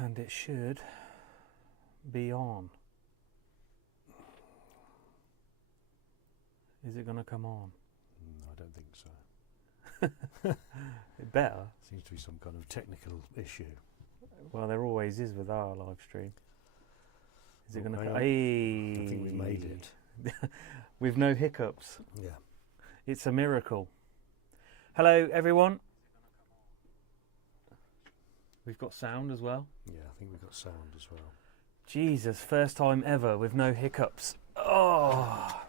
And it should be on. Is it going to come on? I don't think so. It better. Seems to be some kind of technical issue. Well, there always is with our live stream. Is it going to hang come? on. Hey. I think we made it. With no hiccups. Yeah. It's a miracle. Hello, everyone. We've got sound as well. Yeah, I think we've got sound as well. Jesus, first time ever with no hiccups. Oh,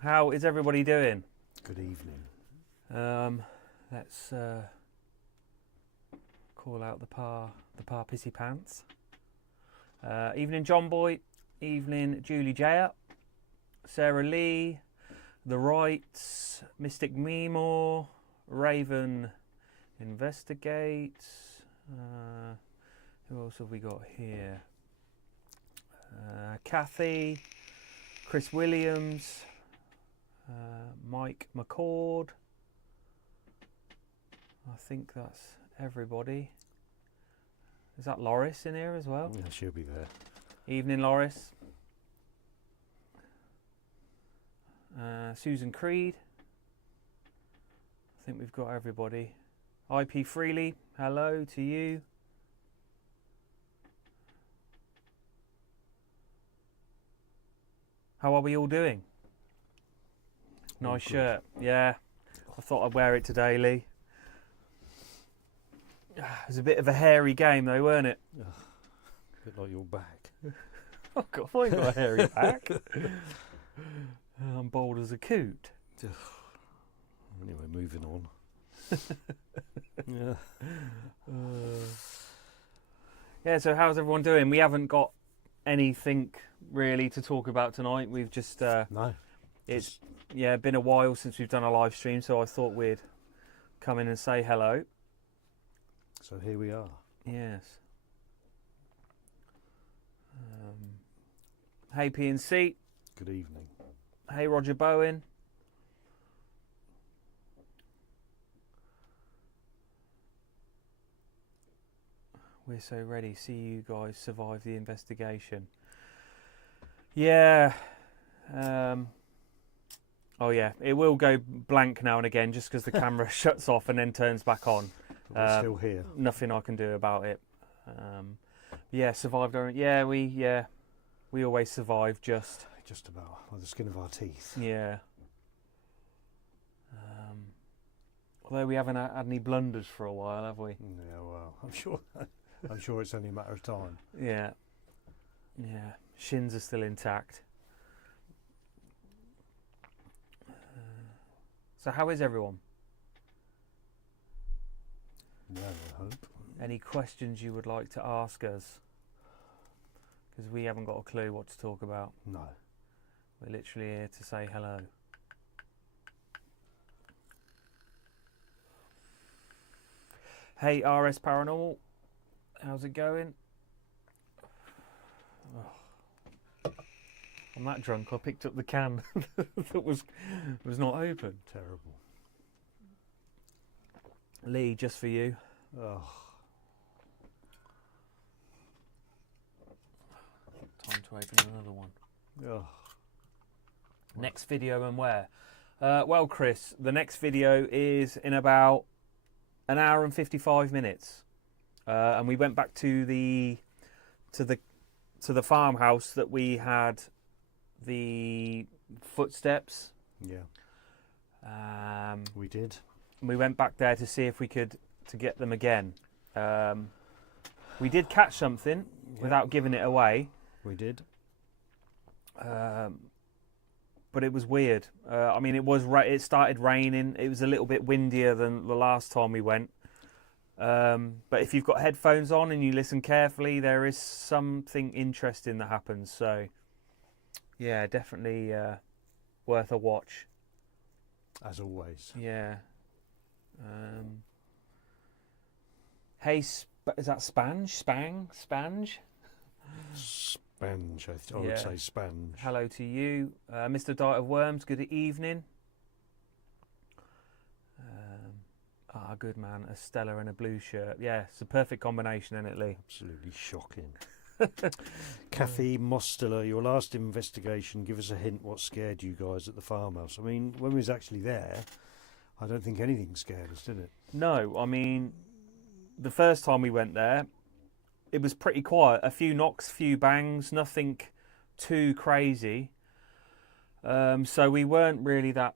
how is everybody doing? Good evening. Let's call out the par pissy pants. Evening, John Boy. Evening, Julie Jaya. Sarah Lee. The Wrights. Mystic Meemore. Raven Investigates. Who else have we got here? Kathy, Chris Williams, Mike McCord. I think that's everybody. Is that Loris in here as well? Yeah, she'll be there. Evening, Loris. Susan Creed. I think we've got everybody. IP Freely, hello to you. How are we all doing? Nice shirt, yeah. I thought I'd wear it today, Lee. It was a bit of a hairy game though, weren't it? A bit like your back. Oh God, I've got a hairy back. I'm bold as a coot. Anyway, moving on. Yeah. Yeah, so how's everyone doing? We haven't got anything really to talk about tonight. We've just No. it's been a while since we've done a live stream, so I thought we'd come in and say hello. So here we are. Yes. Hey PNC. Good evening. Hey Roger Bowen. We're so ready. See you guys survive the investigation. Yeah. Oh yeah, it will go blank now and again just because the camera shuts off and then turns back on. But we're still here. Nothing I can do about it. Yeah, survived. We always survive. Just about by the skin of our teeth. Yeah. Although we haven't had any blunders for a while, have we? Yeah, well, I'm sure it's only a matter of time. Yeah. Yeah. Shins are still intact. So how is everyone? Well, I hope. Any questions you would like to ask us? Because we haven't got a clue what to talk about. No. We're literally here to say hello. Hey RS Paranormal, how's it going? Oh. I'm that drunk I picked up the can that was not open. Terrible. Lee, just for you. Oh. Time to open another one. Oh. Next video and where? Well, Chris, the next video is in about an hour and 55 minutes, and we went back to the farmhouse that we had the footsteps. Yeah. We did. We went back there to see if we could to get them again. We did catch something without giving it away. We did. But it was weird. I mean, it started raining. It was a little bit windier than the last time we went. But if you've got headphones on and you listen carefully, there is something interesting that happens. So, yeah, definitely worth a watch. As always. Yeah. Hey, is that Spange? Spange? Spange, I would say spange. Hello to you. Mr. Diet of Worms, good evening. Ah, good man. A Stella and a blue shirt. Yeah, it's a perfect combination, isn't it, Lee? Absolutely shocking. Kathy Mostler, your last investigation, give us a hint what scared you guys at the farmhouse. I mean, when we was actually there, I don't think anything scared us, did it? No, I mean, the first time we went there, it was pretty quiet. A few knocks, few bangs, nothing too crazy. So we weren't really that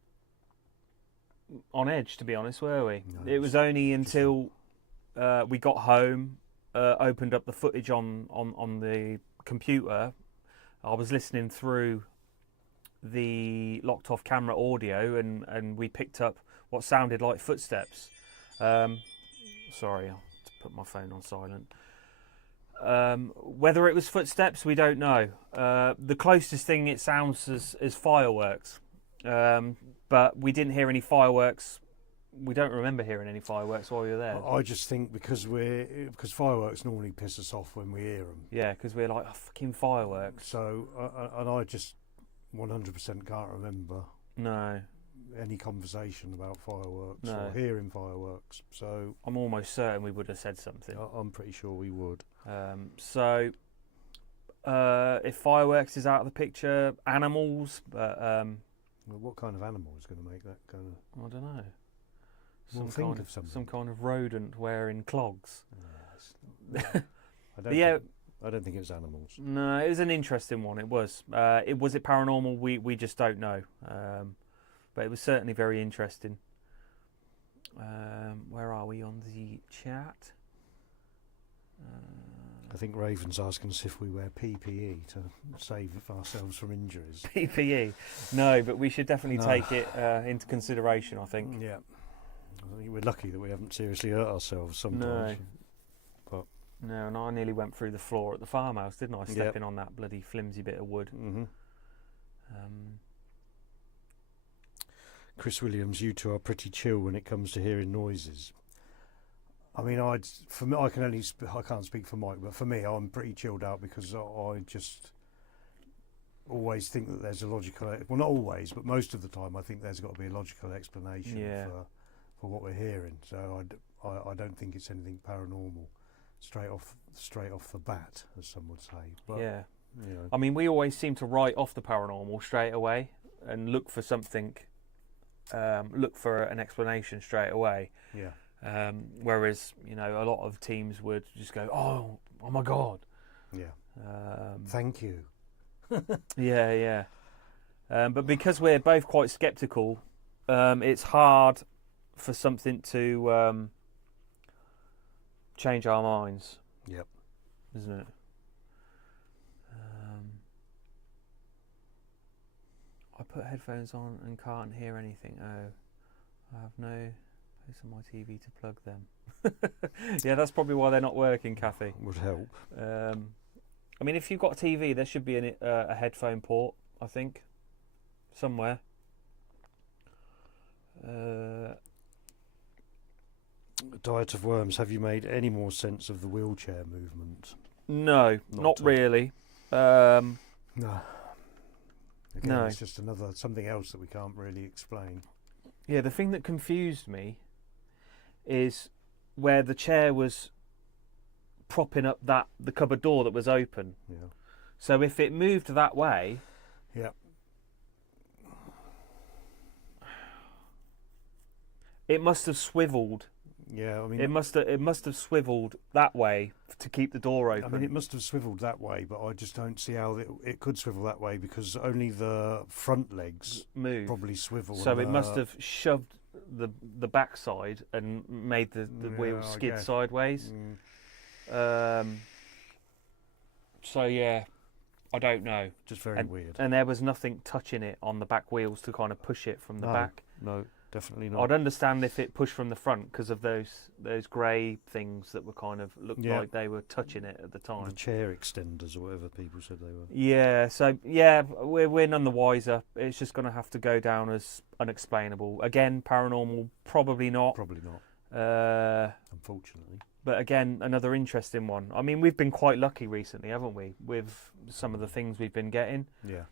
on edge, to be honest, were we? No, It was only until we got home, opened up the footage on the computer. I was listening through the locked off camera audio, and we picked up what sounded like footsteps. Sorry, I'll put my phone on silent. Whether it was footsteps, we don't know. The closest thing it sounds is fireworks. But we didn't hear any fireworks. We don't remember hearing any fireworks while we were there. I just think because fireworks normally piss us off when we hear them. Yeah, because we're like, oh, fucking fireworks. So, and I just 100% can't remember No. any conversation about fireworks No. or hearing fireworks. So I'm almost certain we would have said something. I'm pretty sure we would. So if fireworks is out of the picture, animals, but Well, what kind of animal is going to make that kind of? I don't know. Well, think of something. Some kind of rodent wearing clogs. I don't Yeah. think, I don't think it was animals. No, it was an interesting one. It was. Was it paranormal? We just don't know. But it was certainly very interesting. Where are we on the chat? I think Raven's asking us if we wear PPE to save ourselves from injuries. PPE? No, but we should definitely No. take it into consideration, I think. Yeah. I think we're lucky that we haven't seriously hurt ourselves sometimes. No, and I nearly went through the floor at the farmhouse, didn't I? Stepping on that bloody flimsy bit of wood. Mm-hmm. Chris Williams, you two are pretty chill when it comes to hearing noises. I mean, I can't speak for Mike, but for me, I'm pretty chilled out because I just always think that there's a logical. Well, not always, but most of the time, I think there's got to be a logical explanation for what we're hearing. So I don't think it's anything paranormal, straight off the bat, as some would say. But, Yeah. you know. I mean, we always seem to write off the paranormal straight away and look for something, look for an explanation straight away. Yeah. Whereas, a lot of teams would just go, oh my God. Yeah. Thank you. Yeah. But because we're both quite sceptical, it's hard for something to change our minds. Yep. Isn't it? I put headphones on and can't hear anything. Oh, I have no place on my TV to plug them. Yeah, that's probably why they're not working, Kathy. Would help. I mean, if you've got a TV, there should be a headphone port, I think, somewhere. Diet of Worms, have you made any more sense of the wheelchair movement? No, not to- really. No. Again, No. it's just something else that we can't really explain. Yeah, the thing that confused me is where the chair was propping up the cupboard door that was open. Yeah. So if it moved that way, Yeah. it must have swiveled. Yeah, I mean, It must have swiveled that way to keep the door open. I mean, it must have swiveled that way, but I just don't see how it could swivel that way because only the front legs move. probably swivel. So and it must have shoved the backside and made the wheels I skid guess. sideways. So yeah, I don't know. Just very weird. And there was nothing touching it on the back wheels to kind of push it from the back. No, definitely not. I'd understand if it pushed from the front because of those grey things that were kind of looked like they were touching it at the time. The chair extenders or whatever people said they were. Yeah, so yeah, we're none the wiser. It's just going to have to go down as unexplainable. Again, paranormal, probably not. Probably not. Unfortunately. But again, another interesting one. I mean, we've been quite lucky recently, haven't we, with some of the things we've been getting? Yeah.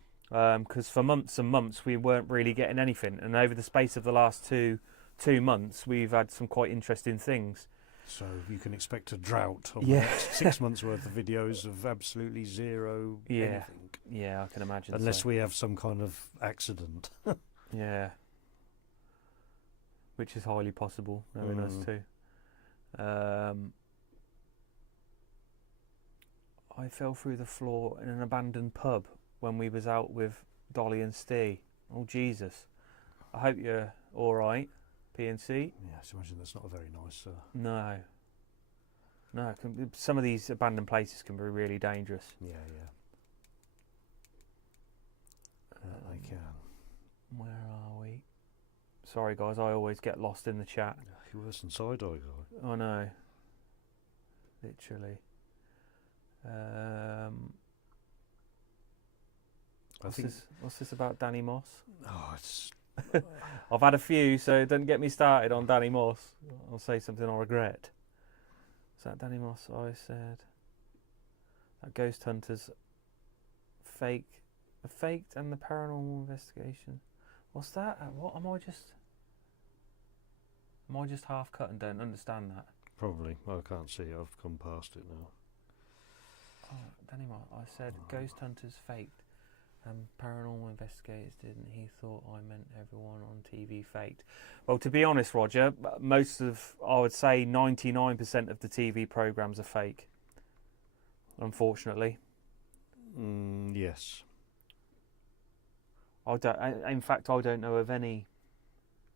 Because for months and months we weren't really getting anything, and over the space of the last 2 2 months, we've had some quite interesting things. So you can expect a drought on Yeah. the next 6 months worth of videos of absolutely zero Yeah. anything. Yeah, I can imagine. Unless so. we have some kind of accident. Yeah. Which is highly possible, knowing us too. I fell through the floor in an abandoned pub when we was out with Dolly and Steve. Oh, Jesus. I hope you're all right, PNC. Yeah, I imagine that's not a very nice... No. No, some of these abandoned places can be really dangerous. Yeah. They can. Where are we? Sorry, guys, I always get lost in the chat. You're worse than side-eye guy. I know. Literally. What's this about Danny Moss? Oh, it's... I've had a few, so don't get me started on Danny Moss. I'll say something I'll regret. Is that Danny Moss? I said that Ghost Hunters faked and the paranormal investigation. What's that? What am I just half cut and don't understand that? Probably. I can't see it. I've gone past it now. Oh, Danny Moss. I said Ghost Hunters faked and paranormal investigators didn't. He thought I meant everyone on TV faked. Well, to be honest, Roger, I would say 99% of the TV programmes are fake. Unfortunately. Yes. In fact, I don't know of any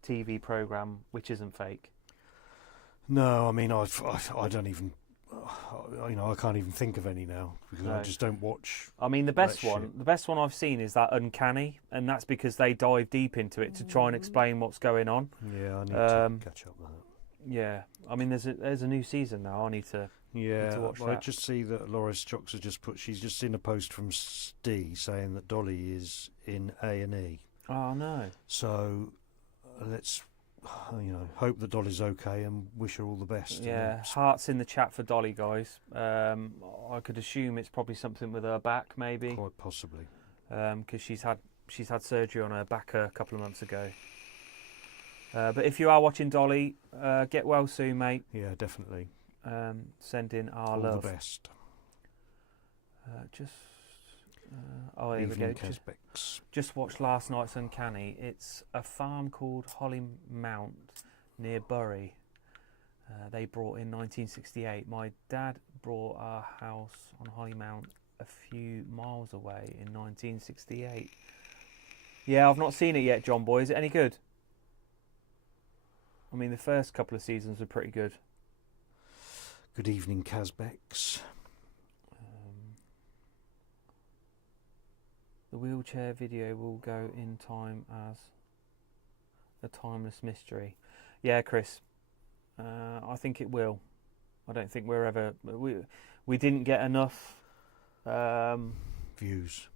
TV programme which isn't fake. No, I mean, I don't even... I can't even think of any now because I just don't watch. I mean, the best one I've seen is that Uncanny, and that's because they dive deep into it to try and explain what's going on. Yeah, I need to catch up with that. Yeah, I mean, there's a new season now. I need to. Yeah, to watch I that. just see that Loris Jocks has just put. She's just seen a post from Steve saying that Dolly is in A&E. Oh no! So let's. Hope that Dolly's okay and wish her all the best. Yeah, hearts in the chat for Dolly, guys. I could assume it's probably something with her back, maybe. Quite possibly. Because she's had surgery on her back a couple of months ago. But if you are watching Dolly, get well soon, mate. Yeah, definitely. Send in our all love. the best. Here we go. Just watched last night's Uncanny. It's a farm called Holly Mount near Bury. They brought in 1968. My dad bought our house on Holly Mount a few miles away in 1968. Yeah, I've not seen it yet, John Boy. Is it any good? I mean, the first couple of seasons were pretty good. Good evening, Kazbeks. The wheelchair video will go in time as a timeless mystery. Yeah, Chris, I think it will. I don't think we're ever... We didn't get enough... views.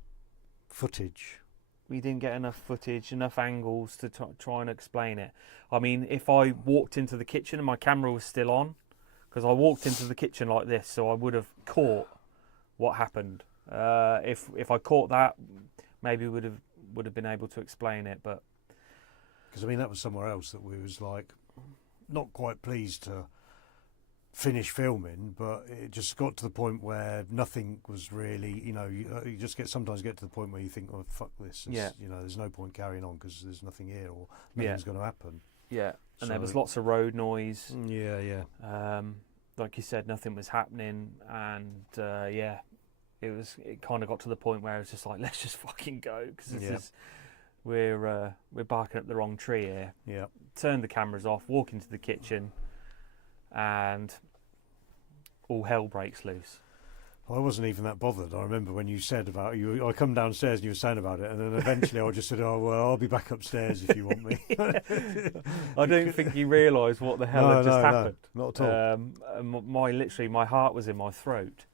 Footage. We didn't get enough footage, enough angles to try and explain it. I mean, if I walked into the kitchen and my camera was still on, because I walked into the kitchen like this, so I would have caught what happened. If I caught that, maybe would have been able to explain it, but because I mean that was somewhere else that we was like not quite pleased to finish filming, but it just got to the point where nothing was really, you just sometimes get to the point where you think, oh fuck this, there's no point carrying on because there's nothing here or nothing's going to happen. Yeah, and there was lots of road noise. Yeah. Like you said, nothing was happening, and it kind of got to the point where it was just like, let's just fucking go because we're barking up the wrong tree here. Yeah. Turn the cameras off, walk into the kitchen, and all hell breaks loose. I wasn't even that bothered. I remember when you said about you. I come downstairs and you were saying about it, and then eventually I just said, "Oh well, I'll be back upstairs if you want me." I don't think you realise what the hell had just happened. No, not at all. My heart was in my throat.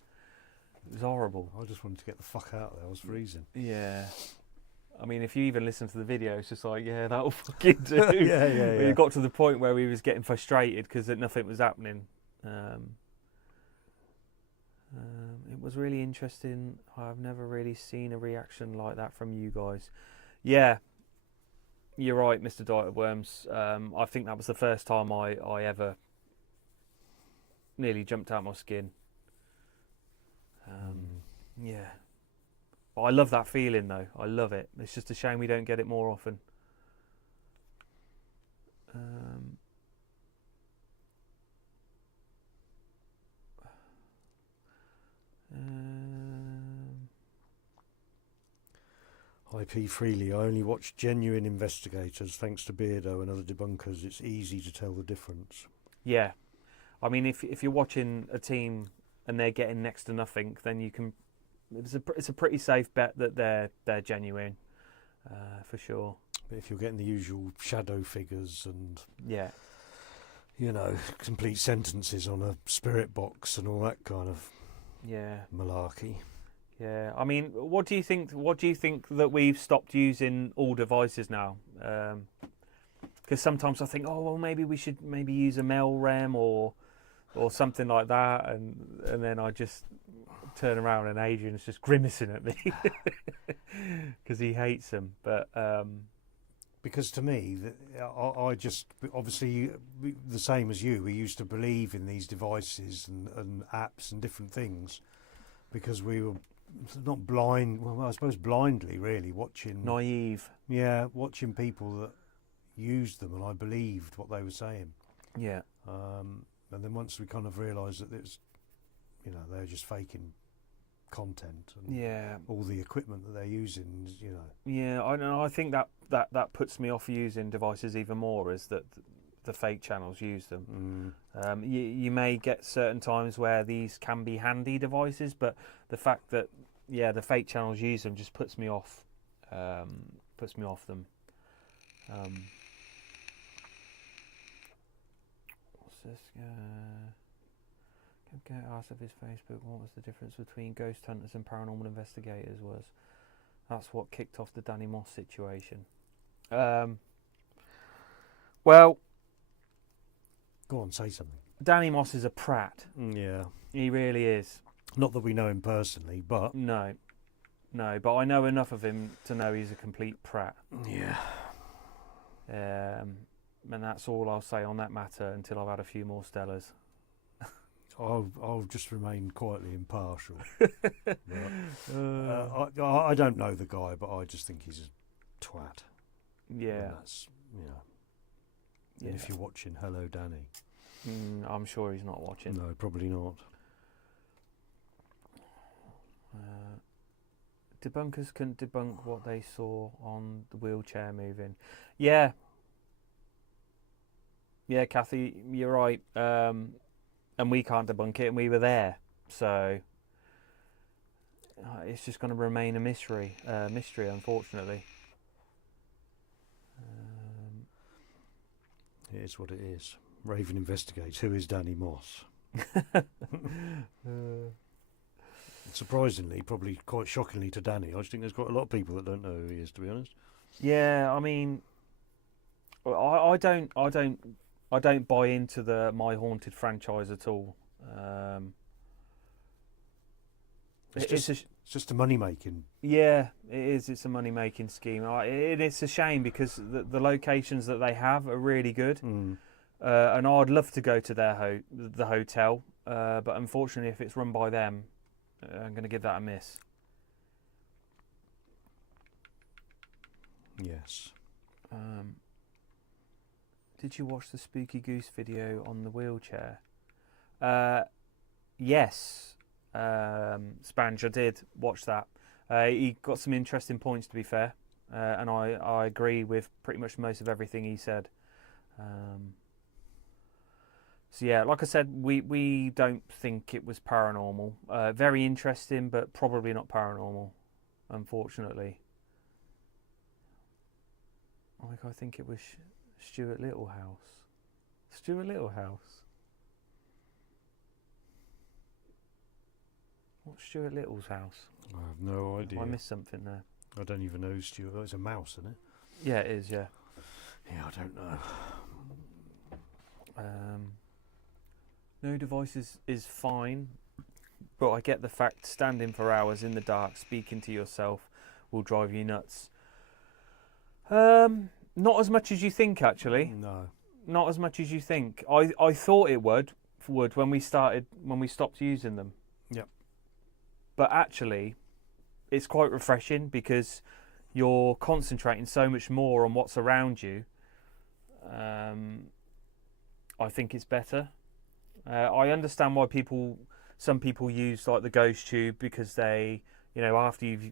It was horrible. I just wanted to get the fuck out there. I was freezing. Yeah. I mean, if you even listen to the video, it's just like, yeah, that'll fucking do. yeah. It got to the point where we was getting frustrated because nothing was happening. It was really interesting. I've never really seen a reaction like that from you guys. Yeah. you're right, Mr. Diet of Worms. I think that was the first time I ever nearly jumped out my skin. Yeah. But I love that feeling, though. I love it. It's just a shame we don't get it more often. IP Freely, I only watch genuine investigators. Thanks to Beardo and other debunkers, it's easy to tell the difference. Yeah. I mean, if you're watching a team and they're getting next to nothing, then you can. It's a pretty safe bet that they're genuine, for sure. But if you're getting the usual shadow figures and Yeah. complete sentences on a spirit box and all that kind of Yeah. malarkey. Yeah. I mean, what do you think? What do you think that we've stopped using all devices now? Because sometimes I think, oh well, maybe we should use a Melrem or something like that, and then I just turn around and Adrian's just grimacing at me because he hates them. But because to me, I just obviously the same as you. We used to believe in these devices and apps and different things because we were not blind. Well, I suppose blindly, really watching. Naive. Yeah, watching people that used them, and I believed what they were saying. Yeah. And then once we kind of realised that it's, they're just faking content and Yeah. all the equipment that they're using, Yeah, I know. I think that puts me off using devices even more, is that the fake channels use them. You may get certain times where these can be handy devices, but the fact that the fake channels use them just puts me off. Puts me off them. What's this? Get asked of his Facebook what was the difference between ghost hunters and paranormal investigators was. That's what kicked off the Danny Moss situation. Well, go on, say something. Danny Moss is a prat. Yeah. He really is. Not that we know him personally, but... No, but I know enough of him to know he's a complete prat. Yeah. And that's all I'll say on that matter until I've had a few more Stellas. I'll just remain quietly impartial. But, I don't know the guy, but I just think he's a twat. Yeah. And that's, Yeah. And if you're watching, hello, Danny. I'm sure he's not watching. No, probably not. Debunkers couldn't debunk what they saw on the wheelchair moving. Yeah. Yeah, Kathy, you're right. And we can't debunk it, and we were there. So it's just going to remain a mystery, unfortunately. It is what it is. Raven investigates. Who is Danny Moss? Surprisingly, probably quite shockingly to Danny, I just think there's quite a lot of people that don't know who he is, to be honest. Yeah, I mean, I don't buy into the My Haunted franchise at all. It's just a money making. Yeah, it is. It's a money making scheme. It's a shame because the locations that they have are really good, and I'd love to go to the hotel, but unfortunately, if it's run by them, I'm going to give that a miss. Yes. Did you watch the Spooky Goose video on the wheelchair? Yes, Spange, I did watch that. He got some interesting points, to be fair, and I agree with pretty much most of everything he said. So yeah, like I said, we don't think it was paranormal. Very interesting, but probably not paranormal, unfortunately. Like, I think it was Stuart Littlehouse. Stuart Littlehouse. What's Stuart Little's house? I have no idea. I missed something there. I don't even know Stuart. Oh, it's a mouse, isn't it? Yeah, it is, yeah. Yeah, I don't know. No device is fine, but I get the fact standing for hours in the dark, speaking to yourself, will drive you nuts. Not as much as you think, actually. No. Not as much as you think. I thought it would when we stopped using them. Yep. But actually, it's quite refreshing because you're concentrating so much more on what's around you. I think it's better. I understand why some people use like the ghost tube, because they, after you've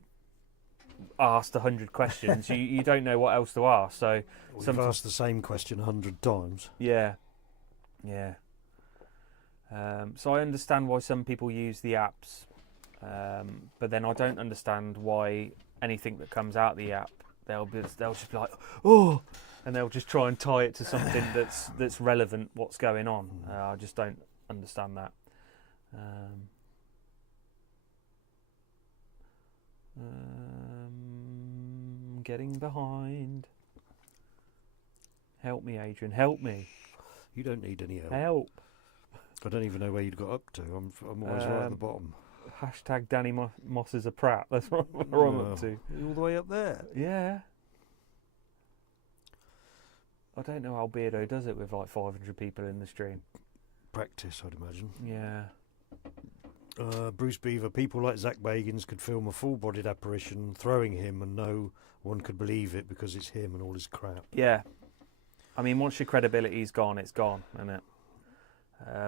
asked 100 questions, you don't know what else to ask. So We've asked the same question 100 times. yeah. So I understand why some people use the apps, but then I don't understand why anything that comes out of the app, they'll just be like, oh, and they'll just try and tie it to something that's relevant, what's going on. I just don't understand that. Getting behind. Help me, Adrian. Help me. You don't need any help. Help. I don't even know where you'd got up to. I'm always right at the bottom. Hashtag Danny Moss is a prat. That's what I'm up to. You're all the way up there. Yeah. I don't know how Beardo does it with like 500 people in the stream. Practice, I'd imagine. Yeah. Bruce Beaver, people like Zach Bagans could film a full-bodied apparition throwing him and no one could believe it because it's him and all his crap. Yeah. I mean, once your credibility's gone, it's gone, isn't it?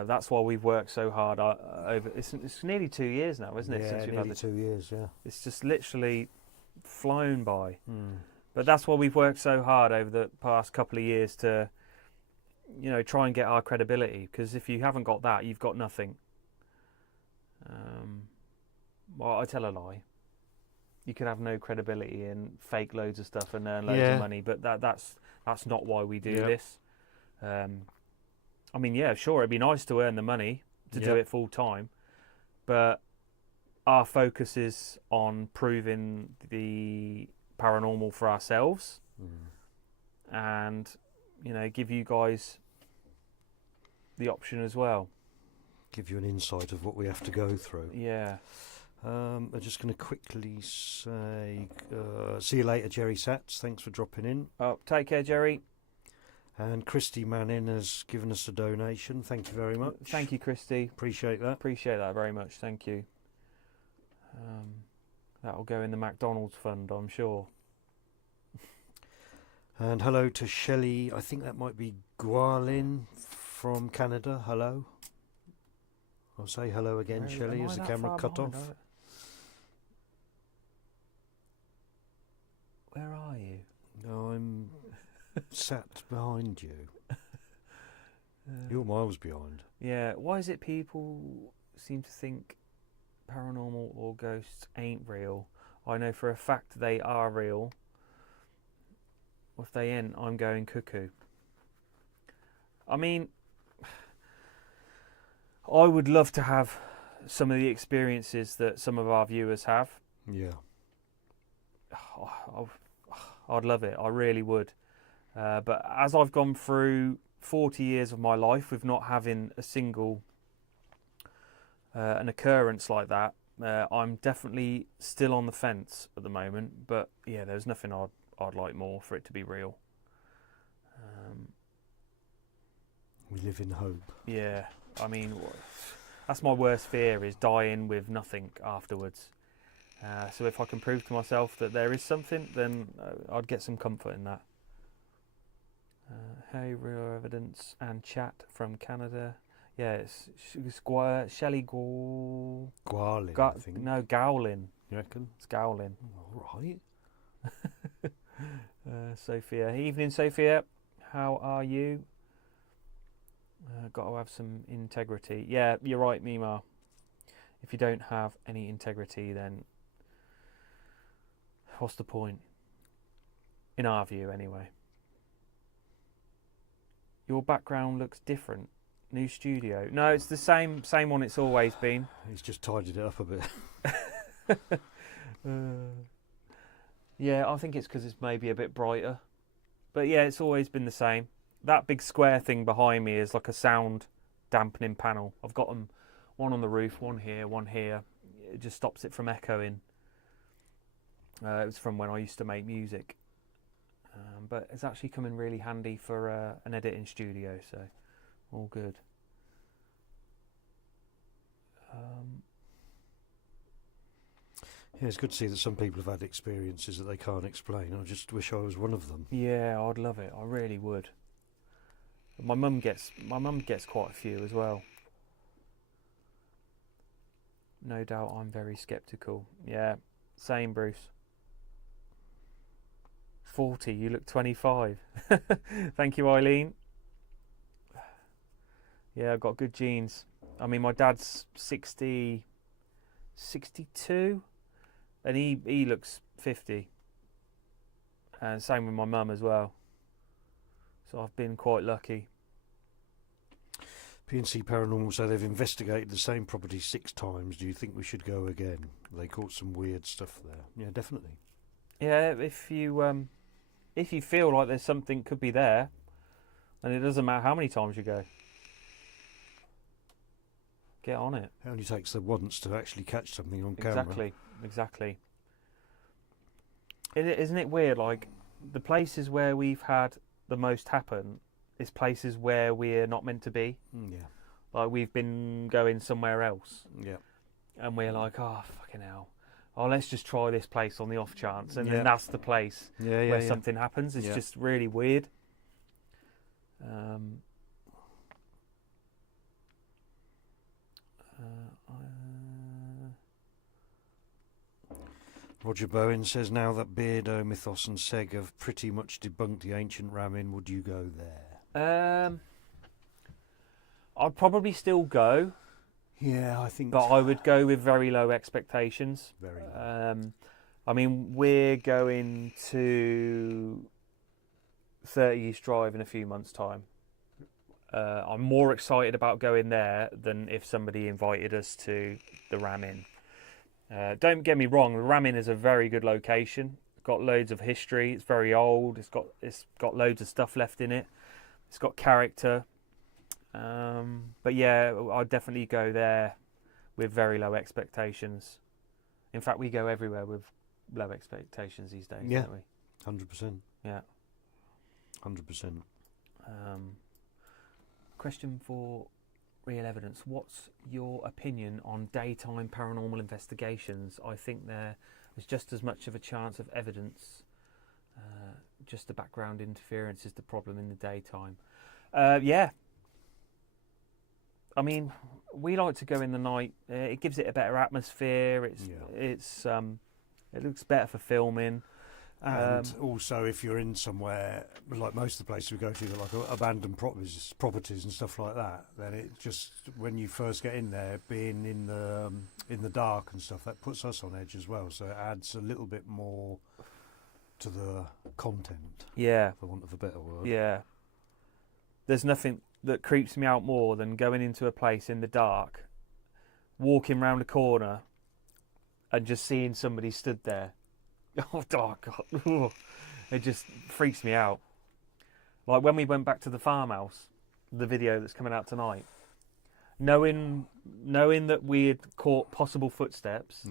That's why we've worked so hard over. It's nearly 2 years now, isn't it? Yeah, since we've nearly had 2 years. Yeah. It's just literally flown by. But that's why we've worked so hard over the past couple of years to, try and get our credibility. Because if you haven't got that, you've got nothing. Well, I tell a lie. You can have no credibility and fake loads of stuff and earn loads of money, but that's not why we do this. I mean, yeah, sure, it'd be nice to earn the money to do it full time, but our focus is on proving the paranormal for ourselves, and give you guys the option as well. Give you an insight of what we have to go through. Yeah. I'm just going to quickly say, see you later, Jerry Satz. Thanks for dropping in. Oh, take care, Jerry. And Christy Manning has given us a donation. Thank you very much. Thank you, Christy. Appreciate that. Appreciate that very much. Thank you. That'll go in the McDonald's fund, I'm sure. And hello to Shelley. I think that might be Gualin from Canada. Hello. I'll say hello again, Shelley, as the camera cut off. Where are you? No, I'm sat behind you. You're miles behind. Yeah, why is it people seem to think paranormal or ghosts ain't real? I know for a fact they are real. If they ain't, I'm going cuckoo. I mean, I would love to have some of the experiences that some of our viewers have. Yeah. I'd love it. I really would. But as I've gone through 40 years of my life with not having a single an occurrence like that, I'm definitely still on the fence at the moment. But yeah, there's nothing I'd like more for it to be real. We live in hope. Yeah, I mean, that's my worst fear, is dying with nothing afterwards. So if I can prove to myself that there is something, then I'd get some comfort in that. Hey, real evidence and chat from Canada. Yeah, it's Shelley Gualin, I think. No, Gowlin. You reckon? It's Gowlin. All right. Sophia. Evening, Sophia. How are you? Got to have some integrity. Yeah, you're right, Mima. If you don't have any integrity, then what's the point? In our view, anyway. Your background looks different. New studio. No, it's the same one it's always been. He's just tidied it up a bit. Yeah, I think it's because it's maybe a bit brighter. But yeah, it's always been the same. That big square thing behind me is like a sound dampening panel. I've got them, one on the roof, one here, one here. It just stops it from echoing. It was from when I used to make music. But it's actually come in really handy for an editing studio, so all good. Yeah, it's good to see that some people have had experiences that they can't explain. I just wish I was one of them. Yeah, I'd love it. I really would. My mum gets quite a few as well. No doubt I'm very sceptical. Yeah, same, Bruce. 40, you look 25. Thank you, Eileen. Yeah, I've got good genes. I mean, my dad's 62, and he looks 50. And same with my mum as well. So I've been quite lucky. P&C Paranormal say they've investigated the same property 6 times. Do you think we should go again? They caught some weird stuff there. Yeah, definitely. Yeah, if you feel like there's something could be there, and it doesn't matter how many times you go, get on it. It only takes the once to actually catch something on camera. Exactly. Isn't it weird? Like, the places where we've had the most happen is places where we're not meant to be. Yeah. Like, we've been going somewhere else. Yeah. And we're like, oh, fucking hell. Oh, let's just try this place on the off chance. And Yeah. then that's the place where Yeah. something happens. It's Yeah. just really weird. Roger Bowen says, now that Beardo, Mythos and Seg have pretty much debunked the ancient ramin, would you go there? I'd probably still go. Yeah, I think... But I would go with very low expectations. Very low. I mean, we're going to 30 East Drive in a few months' time. I'm more excited about going there than if somebody invited us to the Ramin. Don't get me wrong, the Ramin is a very good location. It's got loads of history. It's very old. It's got loads of stuff left in it. It's got character. But yeah, I'd definitely go there with very low expectations. In fact, we go everywhere with low expectations these days, Yeah. don't we? 100%. Yeah. 100%. Question for Real Evidence. What's your opinion on daytime paranormal investigations? I think there is just as much of a chance of evidence. Just the background interference is the problem in the daytime. Yeah. I mean, we like to go in the night. It gives it a better atmosphere. It looks better for filming. And also, if you're in somewhere, like most of the places we go to, like abandoned properties and stuff like that, then it just, when you first get in there, being in the dark and stuff, that puts us on edge as well. So it adds a little bit more to the content. Yeah. For want of a better word. Yeah. There's nothing that creeps me out more than going into a place in the dark, walking round a corner, and just seeing somebody stood there. Oh, God. Ooh. It just freaks me out. Like when we went back to the farmhouse, the video that's coming out tonight, knowing that we had caught possible footsteps,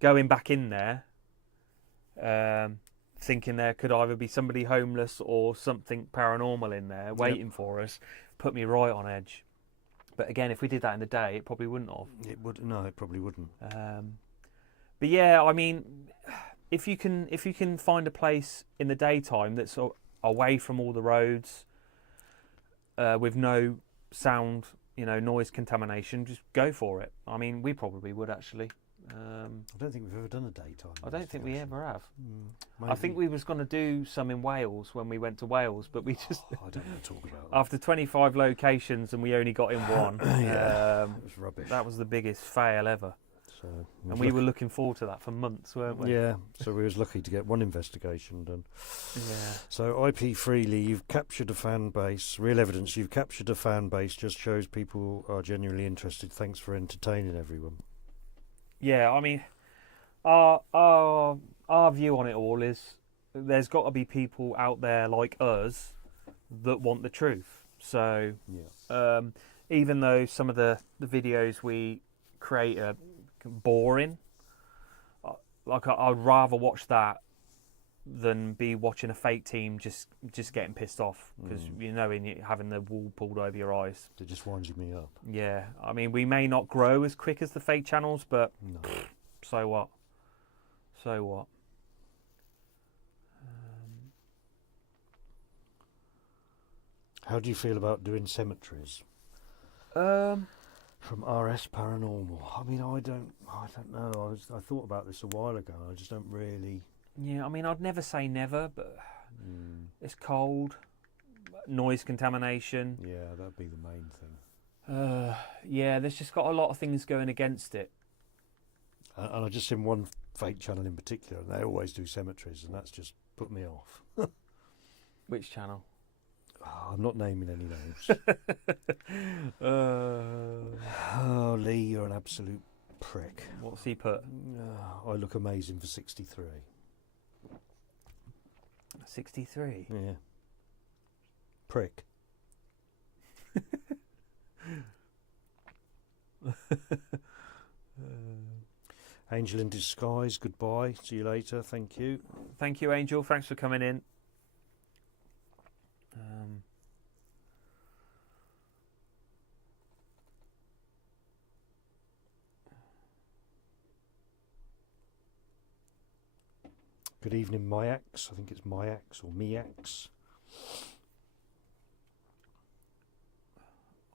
going back in there, thinking there could either be somebody homeless or something paranormal in there waiting for us, put me right on edge. But again, if we did that in the day, it probably wouldn't have. It probably wouldn't. But yeah, I mean, if you can find a place in the daytime that's away from all the roads, with no sound, noise contamination, just go for it. I mean, we probably would actually. I don't think we've ever done a daytime. I don't think we ever have. Maybe. I think we was going to do some in Wales when we went to Wales, but we just... I don't want to talk about that. After 25 locations and we only got in one. It was rubbish. That was the biggest fail ever. So and we were looking forward to that for months, weren't we? Yeah, so we was lucky to get one investigation done. Yeah. So IP Freely, you've captured a fan base. Real Evidence, you've captured a fan base, just shows people are genuinely interested. Thanks for entertaining everyone. Yeah, I mean, our view on it all is there's got to be people out there like us that want the truth. So even though some of the videos we create are boring, like I'd rather watch that than be watching a fake team just getting pissed off because you know having the wool pulled over your eyes. It just winds me up. Yeah, I mean we may not grow as quick as the fake channels, but No. so what? So what? How do you feel about doing cemeteries? From RS Paranormal. I mean, I don't know. I thought about this a while ago. I just don't really. Yeah, I mean, I'd never say never, but it's cold, noise contamination. Yeah, that'd be the main thing. Yeah, there's just got a lot of things going against it. And I just seen one fake channel in particular, and they always do cemeteries, and that's just put me off. Which channel? Oh, I'm not naming any names. Oh, Lee, you're an absolute prick. What's he put? I look amazing for 63. 63? Yeah. Prick. Angel in disguise, goodbye. See you later. Thank you. Thank you, Angel. Thanks for coming in. Good evening, Myax. I think it's Myax or Miax.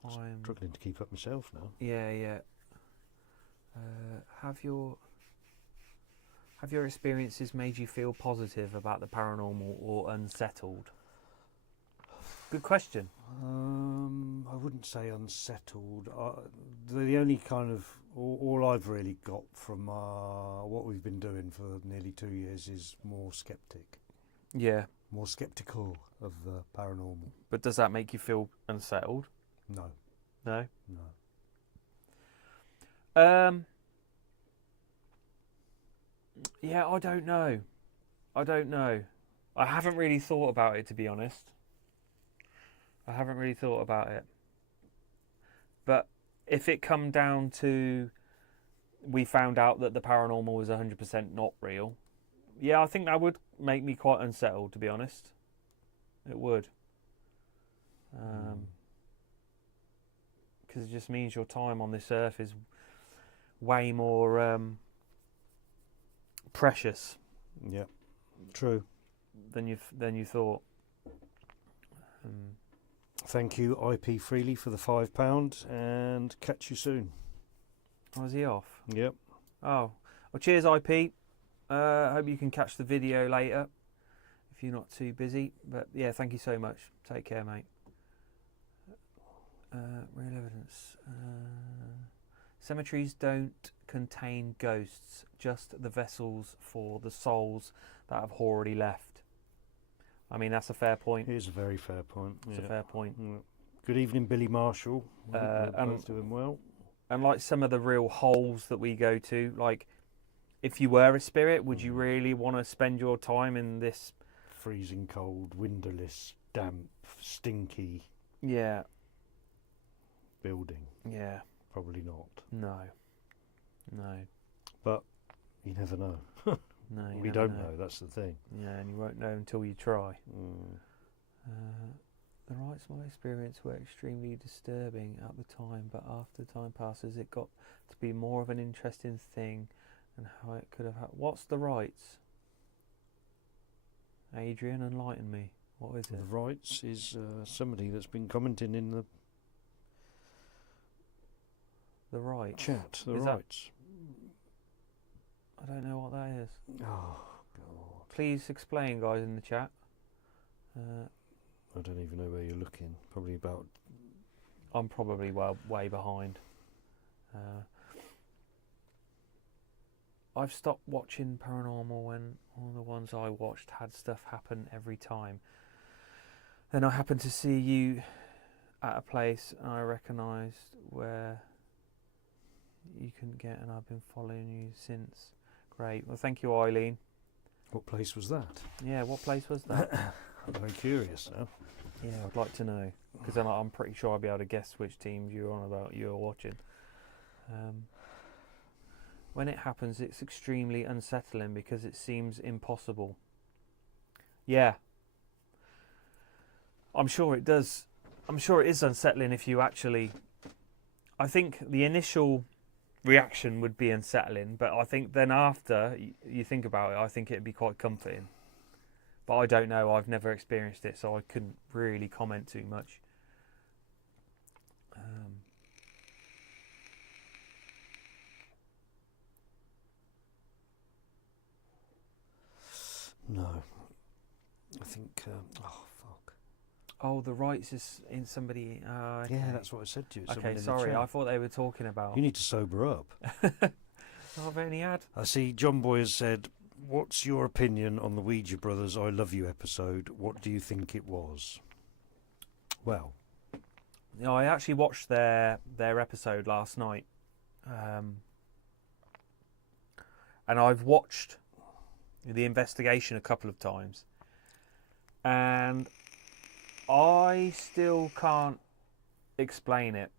I'm struggling to keep up myself now. Yeah. Have your experiences made you feel positive about the paranormal or unsettled? Good question. I wouldn't say unsettled. The only kind of all I've really got from what we've been doing for nearly 2 years is more skeptical of the paranormal. But does that make you feel unsettled? No. No? No. Yeah, I don't know. I haven't really thought about it, to be honest. But if it come down to we found out that the paranormal was 100% not real, yeah, I think that would make me quite unsettled, to be honest. It would. Because it just means your time on this earth is way more precious. Yeah, true. Than you thought. Thank you, IP Freely, for the £5, and catch you soon. Oh, is he off? Yep. Oh, well, cheers, IP. Hope you can catch the video later if you're not too busy. But yeah, thank you so much. Take care, mate. Real evidence. Cemeteries don't contain ghosts, just the vessels for the souls that have already left. I mean, that's a fair point. It is a very fair point. It's a fair point. Yeah. Good evening, Billy Marshall. We're both doing well. And like some of the real holes that we go to, like if you were a spirit, would you really want to spend your time in this freezing cold, windowless, damp, stinky building? Yeah. Probably not. No. But you never know. No, we don't know. That's the thing. Yeah, and you won't know until you try. The rights of my experience were extremely disturbing at the time, but after time passes, it got to be more of an interesting thing, and how it could have happened. What's the rights? Adrian, enlighten me. What is it? The rights is somebody that's been commenting in the right chat. The is rights. I don't know what that is. Oh God! Please explain, guys, in the chat. I don't even know where you're looking. Probably about. I'm probably way behind. I've stopped watching paranormal when all the ones I watched had stuff happen every time. Then I happened to see you at a place, and I recognised where you couldn't get, and I've been following you since. Great. Well, thank you, Eileen. What place was that? Yeah, what place was that? I'm very curious now. Yeah, I'd like to know, because then I'm pretty sure I'll be able to guess which teams you're on about. You're watching. When it happens, it's extremely unsettling because it seems impossible. Yeah. I'm sure it does. I'm sure it is unsettling if you actually. I think the initial reaction would be unsettling, but I think then after you think about it, I think it'd be quite comforting. But I don't know. I've never experienced it, so I couldn't really comment too much. No. I think. Oh, fuck. Oh, the rights is in somebody. Okay. Yeah, that's what I said to you. Okay, sorry. I thought they were talking about. You need to sober up. I've only had. I see John Boy has said, "What's your opinion on the Ouija Brothers I Love You episode? What do you think it was?" Well, No, I actually watched their episode last night, and I've watched the investigation a couple of times, and I still can't explain it,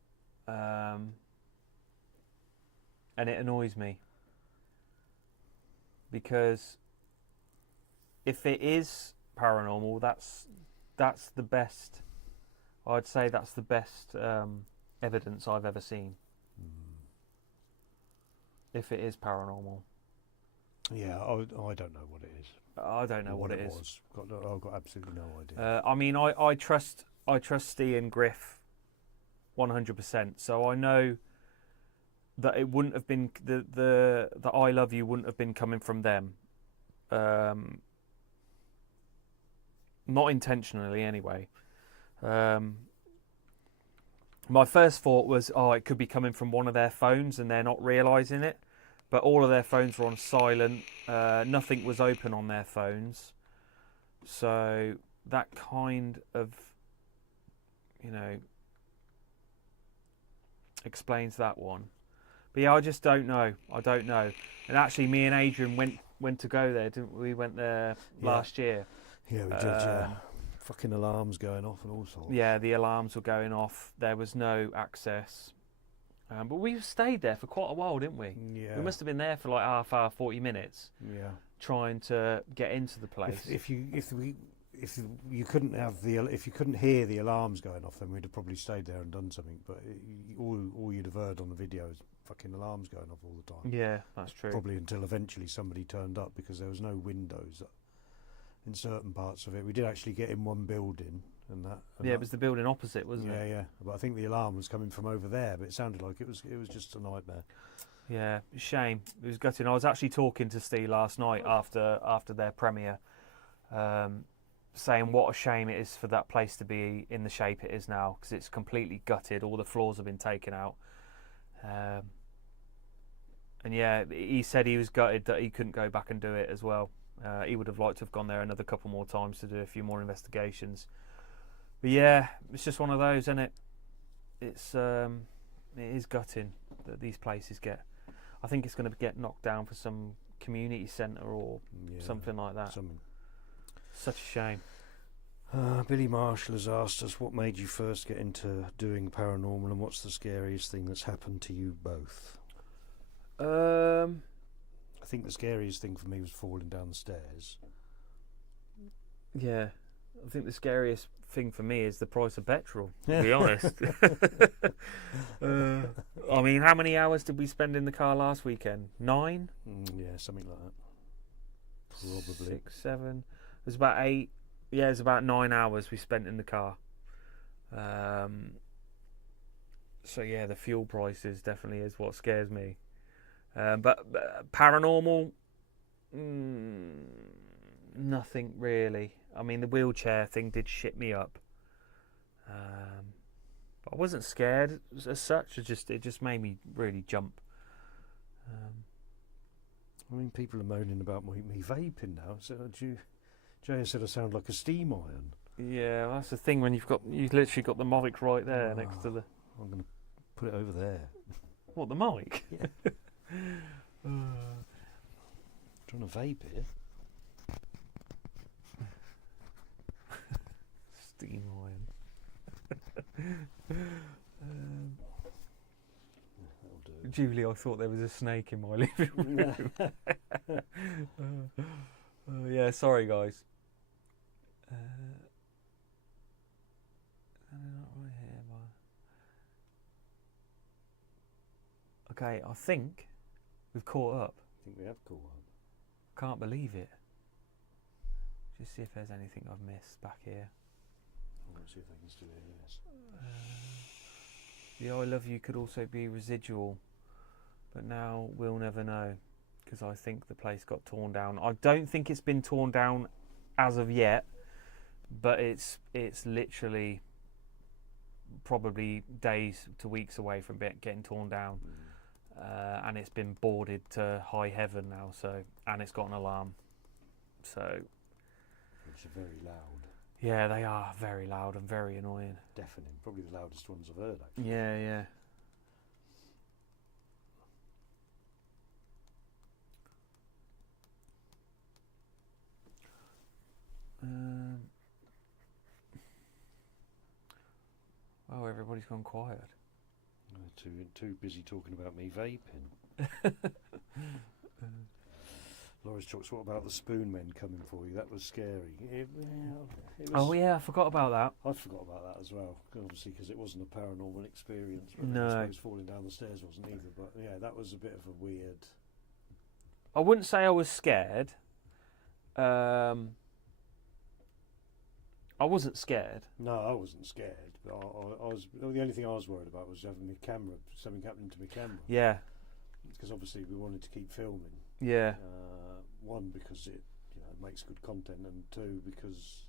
and it annoys me because if it is paranormal, that's the best. I'd say that's the best evidence I've ever seen. If it is paranormal. yeah, I don't know what it is. I don't know what it is. Was. I've got absolutely no idea. I mean, I trust Steve and Griff 100%. So I know that it wouldn't have been the I love you wouldn't have been coming from them. Not intentionally, anyway. My first thought was, it could be coming from one of their phones and they're not realising it. But all of their phones were on silent. Nothing was open on their phones. So that kind of, explains that one. But yeah, I just don't know. I don't know. And actually, me and Adrian went to go there, didn't we? We went there last year. Yeah, we did, yeah. Fucking alarms going off and all sorts. Yeah, the alarms were going off. There was no access. But we stayed there for quite a while, didn't we? Yeah. We must have been there for like half hour, 40 minutes. Yeah. Trying to get into the place. If you couldn't hear the alarms going off, then we'd have probably stayed there and done something. But all you'd have heard on the video is fucking alarms going off all the time. Yeah, that's true. Probably until eventually somebody turned up because there was no windows in certain parts of it. We did actually get in one building and that. And it was the building opposite, wasn't it? Yeah. But I think the alarm was coming from over there, but it sounded like it was just a nightmare. Yeah, shame. It was gutting. I was actually talking to Steve last night after their premiere, saying what a shame it is for that place to be in the shape it is now, because it's completely gutted. All the floors have been taken out. And yeah, he said he was gutted that he couldn't go back and do it as well. He would have liked to have gone there another couple more times to do a few more investigations. But yeah, it's just one of those, isn't it? It is gutting that these places get. I think it's going to get knocked down for some community centre or something like that. Such a shame. Billy Marshall has asked us, what made you first get into doing paranormal, and what's the scariest thing that's happened to you both? I think the scariest thing for me was falling down the stairs. Yeah, I think the scariest thing for me is the price of petrol, to be honest. I mean, how many hours did we spend in the car last weekend? 9? Yeah, something like that. Probably 6, 7. It was about 8. Yeah, it was about 9 hours we spent in the car. So yeah, the fuel prices definitely is what scares me. But paranormal, nothing really. I mean, the wheelchair thing did shit me up. But I wasn't scared as such. It just made me really jump. I mean, people are moaning about me vaping now. So Jay said I sound like a steam iron. Yeah, that's the thing when you've literally got the mic right there next to the. I'm going to put it over there. What, the mic? Yeah. Trying to vape here. Steam iron. Julie, I thought there was a snake in my living room. Yeah, sorry guys. Not right here, okay, I think we've caught up. I think we have caught up. Can't believe it. Just see if there's anything I've missed back here. Let's see if they can still hear this. The I love you could also be residual, but now we'll never know, because I think the place got torn down. I don't think it's been torn down as of yet, but it's literally probably days to weeks away from getting torn down. And it's been boarded to high heaven now, and it's got an alarm. So Which are very loud. Yeah, they are very loud and very annoying. Deafening, probably the loudest ones I've heard, actually. Yeah. Oh, everybody's gone quiet. Too busy talking about me vaping. Laura's Chocks, what about the spoon men coming for you? That was scary. It was, oh yeah, I forgot about that. I forgot about that as well, obviously, because it wasn't a paranormal experience. But No. I suppose falling down the stairs wasn't either. But yeah, that was a bit of a weird. I wouldn't say I was scared. I wasn't scared. No, I wasn't scared. But I was. The only thing I was worried about was having my camera, something happening to my camera. Yeah. Because obviously we wanted to keep filming. Yeah. One, because it makes good content, and two, because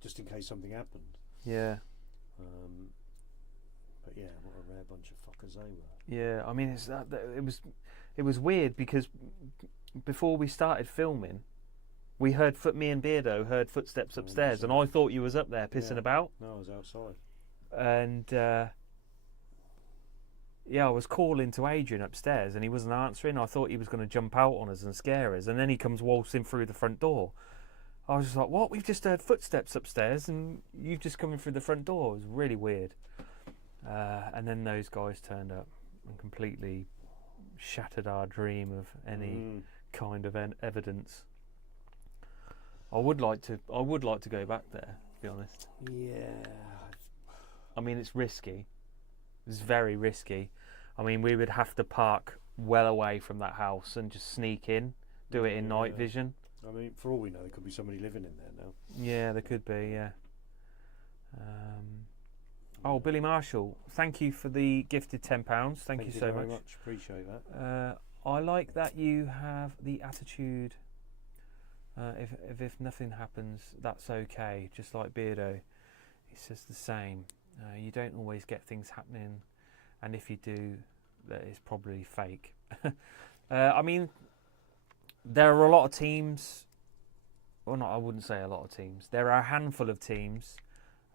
just in case something happened. Yeah. But yeah, what a rare bunch of fuckers they were. Yeah, I mean, it was weird because before we started filming, me and Beardo heard footsteps upstairs, and I thought you was up there pissing about. No, I was outside. And I was calling to Adrian upstairs, and he wasn't answering. I thought he was going to jump out on us and scare us, and then he comes waltzing through the front door. I was just like, what? We've just heard footsteps upstairs, and you've just coming through the front door. It was really weird. And then those guys turned up and completely shattered our dream of any kind of evidence. I would like to go back there, to be honest. Yeah. I mean, it's risky. It's very risky. I mean, we would have to park well away from that house and just sneak in, do it in night vision. I mean, for all we know, there could be somebody living in there now. Yeah, there could be, yeah. Billy Marshall, thank you for the gifted £10. Thank you so very much. Appreciate that. I like that you have the attitude, if nothing happens, that's okay, just like Beardo. He says the same. You don't always get things happening, and if you do, that is probably fake. I mean, there are a lot of teams, well, not, I wouldn't say a lot of teams. There are a handful of teams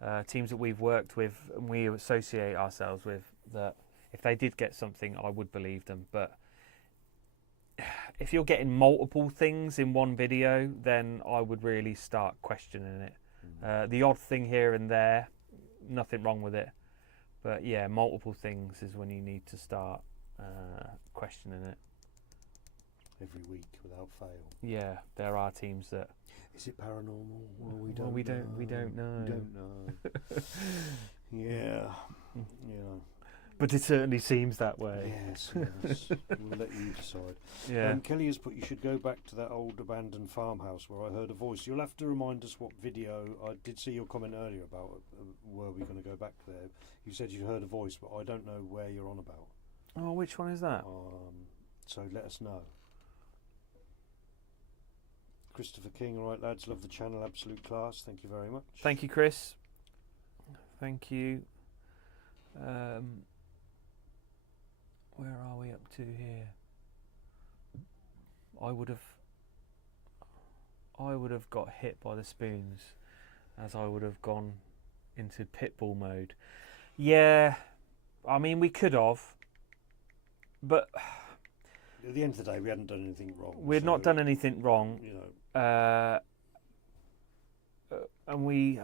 that we've worked with and we associate ourselves with, that if they did get something, I would believe them. But if you're getting multiple things in one video, then I would really start questioning it. The odd thing here and there, nothing wrong with it. But yeah, multiple things is when you need to start questioning it. Every week without fail. Yeah, there are teams that. Is it paranormal? Well, we don't know. We don't know. Yeah. But it certainly seems that way. Yes. We'll let you decide. Yeah. Kelly has put, you should go back to that old abandoned farmhouse where I heard a voice. You'll have to remind us what video. I did see your comment earlier about were we going to go back there. You said you heard a voice, but I don't know where you're on about. Oh, which one is that? So let us know. Christopher King, all right, lads, love the channel, absolute class. Thank you very much. Thank you, Chris. Thank you. Where are we up to here? I would have got hit by the spoons, as I would have gone into pitbull mode. Yeah, I mean, we could have, but at the end of the day, we hadn't done anything wrong. We'd not done anything wrong. And we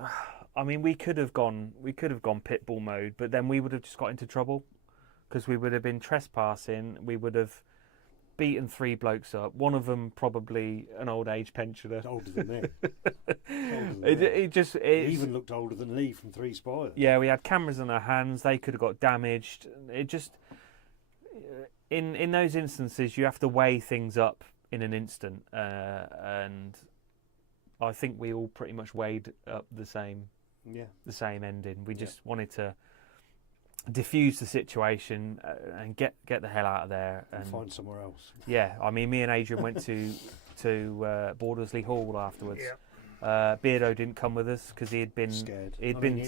could have gone pitbull mode, but then we would have just got into trouble because we would have been trespassing. We would have Yeah. beaten 3 blokes up. One of them probably an old age pensioner. Older than me. It even looked older than Lee from Three Spires. Yeah, we had cameras in our hands. They could have got damaged. It just in those instances you have to weigh things up in an instant, and I think we all pretty much weighed up the same ending. We just wanted to diffuse the situation and get the hell out of there and find somewhere else. Yeah, I mean, me and Adrian went to Bordersley Hall afterwards. Beardo didn't come with us because he had been scared. He'd been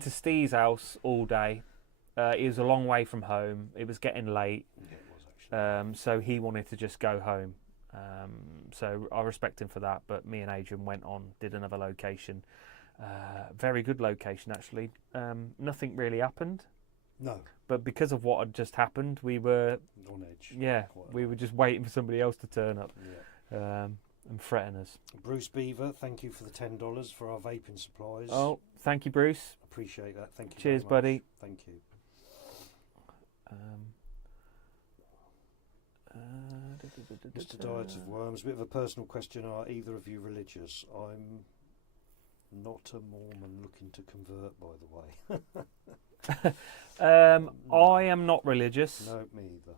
to Steve's house all day. He was a long way from home. It was getting late. Yeah, it was actually. So he wanted to just go home. So I respect him for that. But me and Adrian went on, did another location. Very good location, actually. Nothing really happened. No. But because of what had just happened, we were on edge. Yeah, we were just waiting for somebody else to turn up. Yeah. And threaten us. Bruce Beaver, thank you for the $10 for our vaping supplies. Oh, thank you, Bruce. Appreciate that. Thank you. Cheers, very much. buddy. Thank you. Mr. Diet of Worms, a bit of a personal question. Are either of you religious? I'm not a Mormon looking to convert, by the way. I am not religious. No, me either.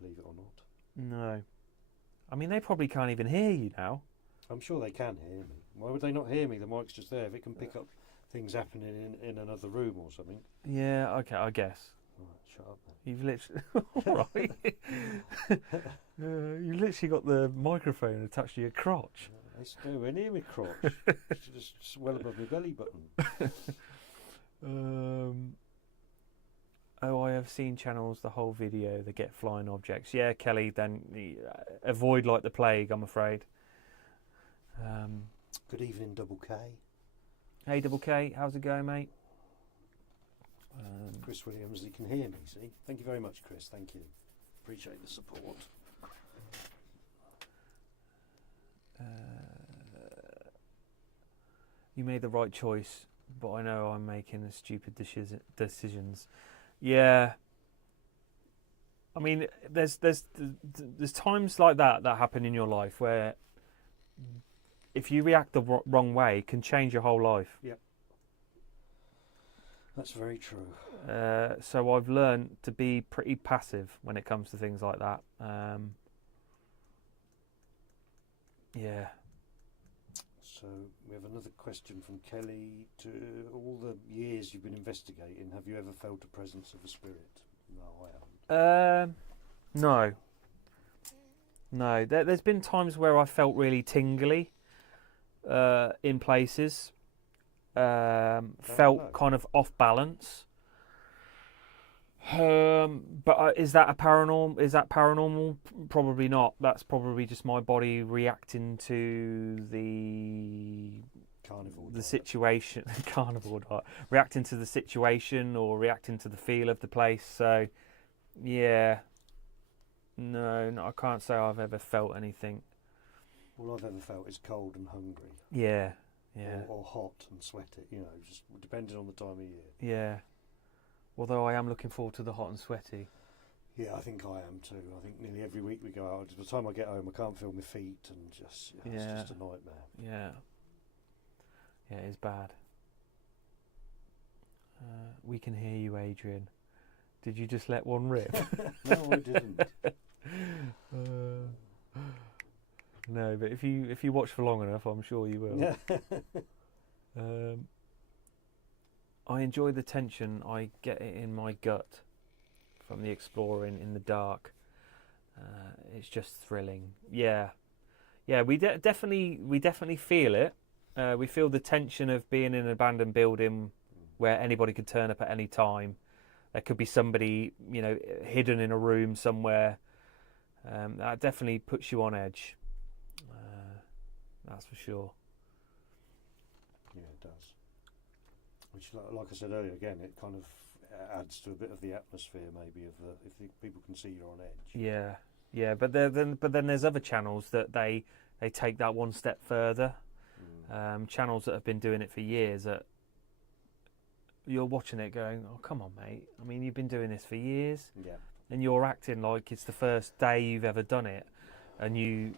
Believe it or not. No. I mean, they probably can't even hear you now. I'm sure they can hear me. Why would they not hear me? The mic's just there. If it can pick up things happening in another room or something. Yeah, okay, I guess. Right, shut up then. You've literally... you literally got the microphone attached to your crotch. It's nowhere near my crotch. It's just well above my belly button. Oh, I have seen channels the whole video that get flying objects. Yeah, Kelly, then avoid like the plague, I'm afraid. Good evening, Double K. Hey, Double K, how's it going, mate? Chris Williams, he can hear me, see? Thank you very much, Chris. Thank you. Appreciate the support. You made the right choice, but I know I'm making the stupid decisions. Yeah. I mean, there's times like that happen in your life where if you react the wrong way, it can change your whole life. Yep. That's very true. So I've learned to be pretty passive when it comes to things like that. Yeah. So we have another question from Kelly. To all the years you've been investigating, have you ever felt a presence of a spirit? No, I haven't. No. There's been times where I felt really tingly in places. Felt kind of off balance. But is that paranormal? Is that paranormal? Probably not. That's probably just my body reacting to the situation. Carnivore diet. Reacting to the situation or reacting to the feel of the place. So, yeah. No, I can't say I've ever felt anything. All I've ever felt is cold and hungry. Yeah. Yeah. Or hot and sweaty. You know, just depending on the time of year. Yeah. Although I am looking forward to the hot and sweaty. Yeah, I think I am too. I think nearly every week we go out. By the time I get home, I can't feel my feet, and just it's just a nightmare. Yeah. Yeah, it's bad. We can hear you, Adrian. Did you just let one rip? No, I didn't. No, but if you watch for long enough, I'm sure you will. I enjoy the tension. I get it in my gut from the exploring in the dark. It's just thrilling. Yeah. We definitely feel it. We feel the tension of being in an abandoned building where anybody could turn up at any time. There could be somebody, hidden in a room somewhere. That definitely puts you on edge. That's for sure. Yeah, it does. Which, like I said earlier, again, it kind of adds to a bit of the atmosphere, maybe, of if the people can see you're on edge. Yeah. But then there's other channels that they take that one step further. Channels that have been doing it for years that you're watching it going, oh, come on, mate. I mean, you've been doing this for years, Yeah. and you're acting like it's the first day you've ever done it, and you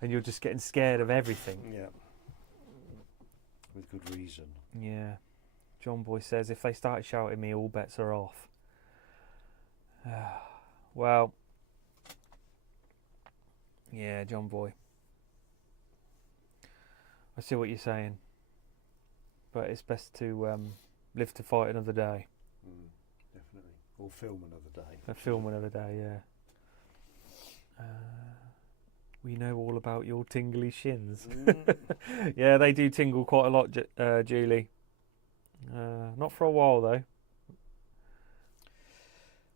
and you're just getting scared of everything. Yeah. With good reason. Yeah. John Boy says, if they started shouting at me, all bets are off. Well, yeah, John Boy. I see what you're saying, but it's best to live to fight another day. Definitely. Or film another day. A film another day, yeah. We know all about your tingly shins. Yeah, they do tingle quite a lot, Julie. Not for a while, though.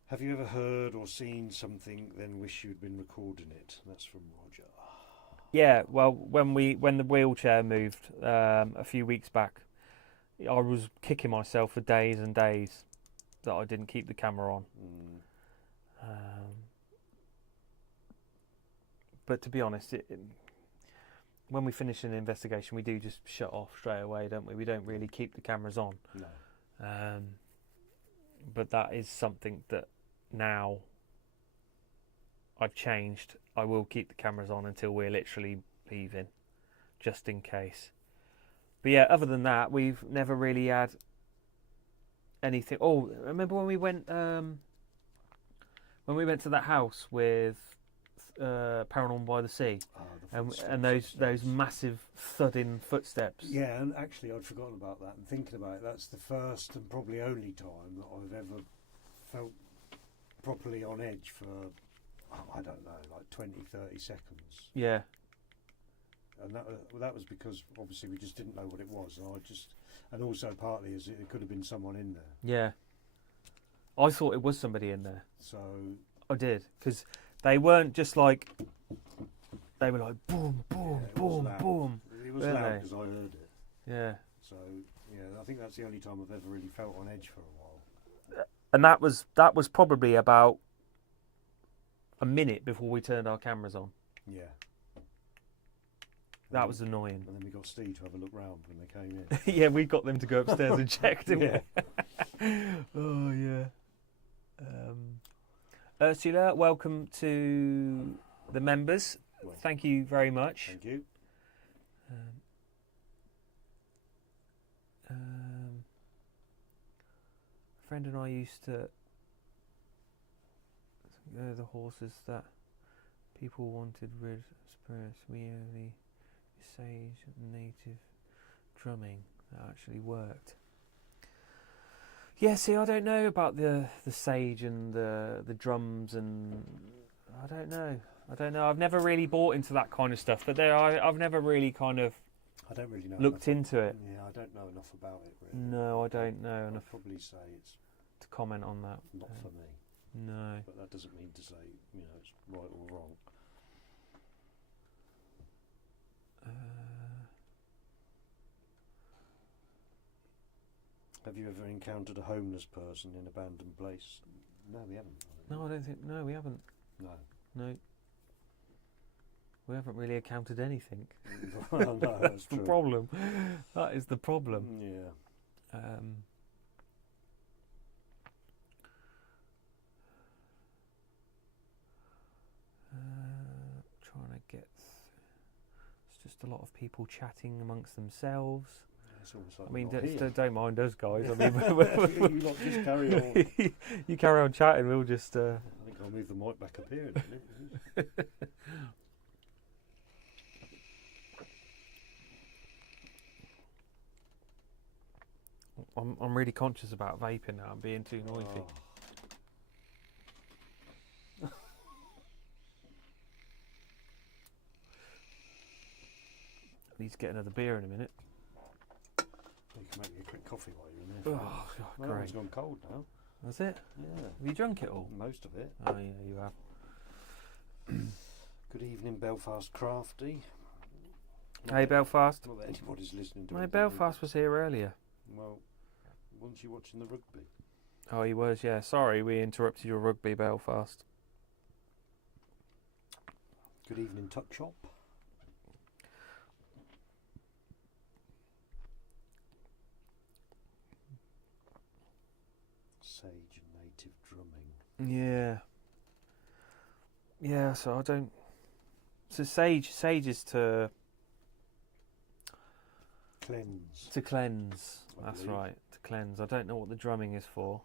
Have you ever heard or seen something, then wish you'd been recording it? That's from Roger. Yeah, well, when the wheelchair moved a few weeks back, I was kicking myself for days and days that I didn't keep the camera on. But to be honest, when we finish an investigation, we do just shut off straight away, don't we? We don't really keep the cameras on. No. But that is something that now I've changed. I will keep the cameras on until we're literally leaving, just in case. But yeah, other than that, we've never really had anything. Oh, remember when we went to that house with Paranormal by the Sea, and those massive thudding footsteps. Yeah, and actually I'd forgotten about that, and thinking about it, that's the first and probably only time that I've ever felt properly on edge for, I don't know, like 20, 30 seconds. Yeah. And that was because obviously we just didn't know what it was, and also partly as it could have been someone in there. Yeah. I thought it was somebody in there. So I did, because they weren't just like, they were like boom, boom, yeah, boom, boom. It was loud because I heard it. Yeah. So yeah, I think that's the only time I've ever really felt on edge for a while. And that was probably about a minute before we turned our cameras on. Yeah. That was annoying. And then we got Steve to have a look round when they came in. Yeah, we got them to go upstairs and check, didn't we? Oh, yeah. Ursula, welcome to the members. Well, thank you very much. Thank you. A friend and I used to the horses that people wanted rid of spirits. We only sage native drumming that actually worked. Yeah, see, I don't know about the sage and the drums, and I don't know. I've never really bought into that kind of stuff, but I've never really kind of I don't really know looked into it. Yeah, I don't know enough about it really. No, I don't know enough I'd probably say it's to comment on that. not for me. No. But that doesn't mean to say, it's right or wrong. Have you ever encountered a homeless person in an abandoned place? No, we haven't. No, I don't think. No, we haven't. No. We haven't really encountered anything. Well, no, that's the true. problem. That is the problem. Yeah. Trying to get. It's just a lot of people chatting amongst themselves. It's almost like I mean, we're not here. don't mind us, guys. I mean, You lot just carry on. you carry on chatting. We'll just. I think I'll move the mic back up here. In a minute. I'm really conscious about vaping now. I'm being too noisy. Oh. I need to get another beer in a minute. You can make me a quick coffee while you're in there. Oh, God, Well, great. it's gone cold now. That's it? Yeah. Have you drunk it all? Most of it. Oh, yeah, you have. Good evening, Belfast Crafty. Hey, Belfast. Not that anybody's listening to My it. Belfast was here earlier. Well, wasn't you watching the rugby? Oh, he was, yeah. Sorry, we interrupted your rugby, Belfast. Good evening, Tuck Shop. Meditative drumming. Yeah. Yeah, so I don't... So sage is to Cleanse. to cleanse. I That's believe. right, to cleanse. I don't know what the drumming is for.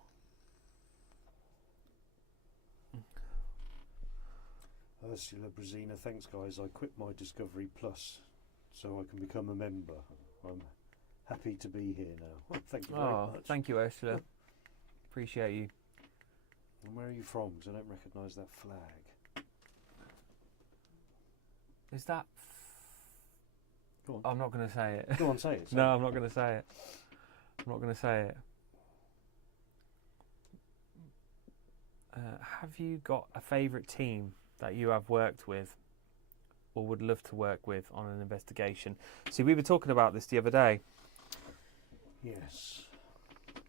Ursula Brazina, thanks guys. I quit my Discovery Plus so I can become a member. I'm happy to be here now. Thank you very much. Thank you, Ursula. Appreciate you. And where are you from? 'Cause I don't recognise that flag. Is that... Go on. I'm not going to say it. Go on, say it. No, I'm not going to say it. I'm not going to say it. Have you got a favourite team that you have worked with or would love to work with on an investigation? See, we were talking about this the other day. Yes.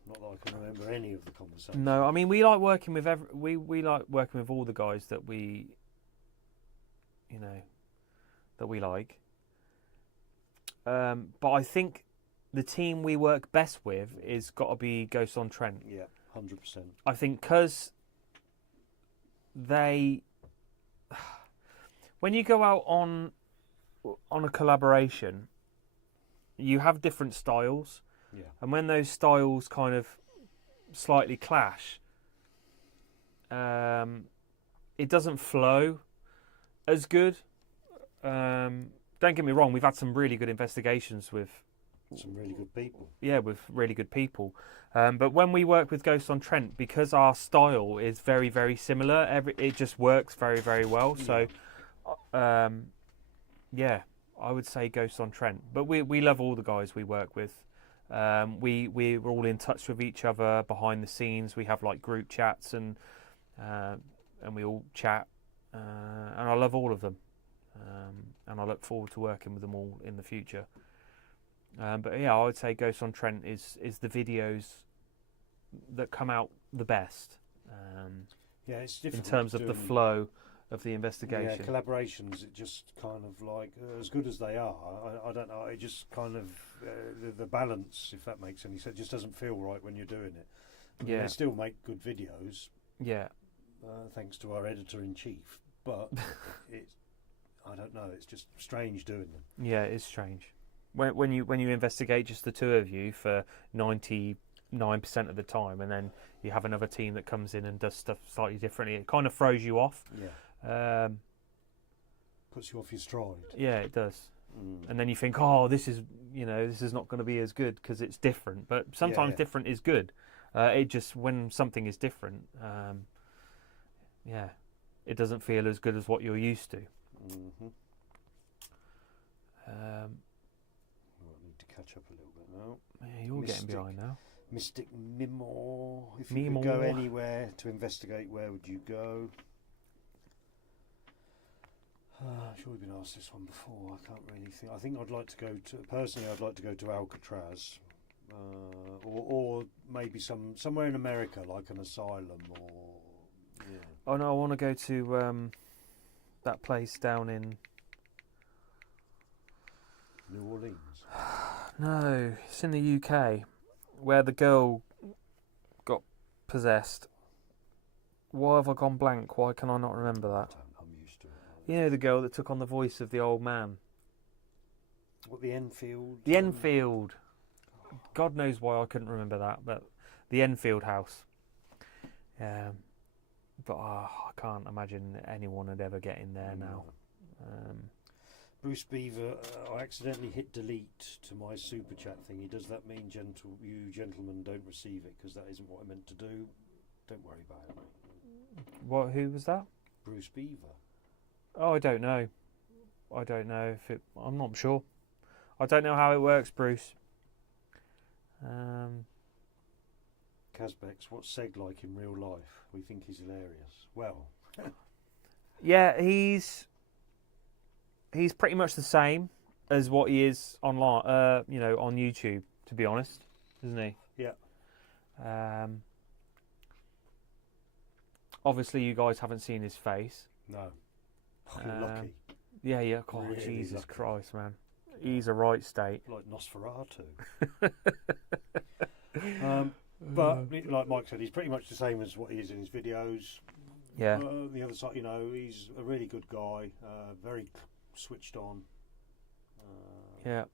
Not that I can remember any of the conversations. No, I mean, we like working with we like working with all the guys that we, that we like. But I think the team we work best with is got to be Ghost on Trent. Yeah, 100%. I think because when you go out on a collaboration, you have different styles, Yeah. and when those styles kind of slightly clash, it doesn't flow as good. Don't get me wrong, we've had some really good investigations with Some really good people. Yeah, with really good people. But when we work with Ghost on Trent, because our style is very, very similar, it just works very, very well. So, yeah, I would say Ghost on Trent. But we love all the guys we work with. We're all in touch with each other behind the scenes. We have like group chats and we all chat. And I love all of them. And I look forward to working with them all in the future. But yeah, I would say Ghost on Trent is the videos that come out the best. Yeah, it's in difficult terms of the doing- flow of the Yeah, investigation. collaborations, it just kind of like, as good as they are, I don't know, it just kind of, the balance, if that makes any sense, just doesn't feel right when you're doing it. I mean, Yeah. they still make good videos, Yeah, thanks to our editor-in-chief, but I don't know, it's just strange doing them. yeah, it's strange. When you investigate just the two of you for 99% of the time, and then you have another team that comes in and does stuff slightly differently, it kind of throws you off. Yeah. Puts you off your stride. Yeah, it does. Mm. And then you think, oh, this is not going to be as good because it's different. But sometimes yeah. different is good. It just, when something is different, it doesn't feel as good as what you're used to. Mm-hmm. I need to catch up a little bit now. Yeah, you're getting behind now. Mystic Mimor. If you could go anywhere to investigate, where would you go? I'm sure we've been asked this one before. I can't really think. I think I'd like to go to, personally, I'd like to go to Alcatraz, or maybe somewhere in America, like an asylum, or yeah. Oh no, I want to go to that place down in. New Orleans. No, it's in the UK, where the girl got possessed. Why have I gone blank? Why can I not remember that? I'm used to it. You know the girl that took on the voice of the old man? What, the Enfield? The Enfield. God knows why I couldn't remember that, but the Enfield house. But I can't imagine anyone would ever get in there now. Bruce Beaver, I accidentally hit delete to my super chat thingy. Does that mean you gentlemen don't receive it? Because that isn't what I meant to do. Don't worry about it, mate. What? Who was that? Bruce Beaver. Oh, I don't know. I don't know if it. I'm not sure. I don't know how it works, Bruce. Kazbex, what's Seg like in real life? We think he's hilarious. Well, yeah, he's pretty much the same as what he is online. On YouTube, to be honest, isn't he? yeah. Obviously, you guys haven't seen his face. No. Fucking lucky. Yeah. God, Really Jesus lucky. Christ, man. He's a right state. Like Nosferatu. But like Mike said, he's pretty much the same as what he is in his videos. Yeah. The other side, he's a really good guy, very switched on. Yeah.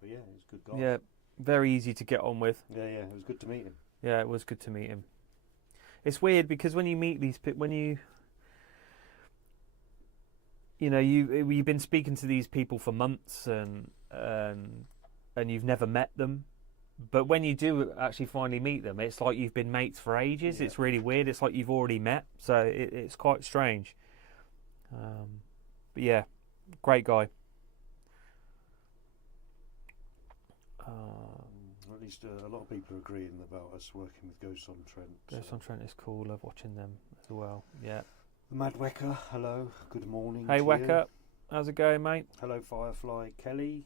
But yeah, he's a good guy. Yeah. Very easy to get on with. Yeah, it was good to meet him. Yeah, it was good to meet him. It's weird because when you meet these people, you've been speaking to these people for months and you've never met them, but when you do actually finally meet them, it's like you've been mates for ages. Yeah. It's really weird. It's like you've already met, so it's quite strange. But yeah, great guy. At least a lot of people are agreeing about us working with Ghosts on Trent. Ghosts on Trent is cool. Love watching them as well. Yeah. The Mad Wecker, hello, good morning. Hey to Wecker, you. how's it going, mate? Hello Firefly Kelly.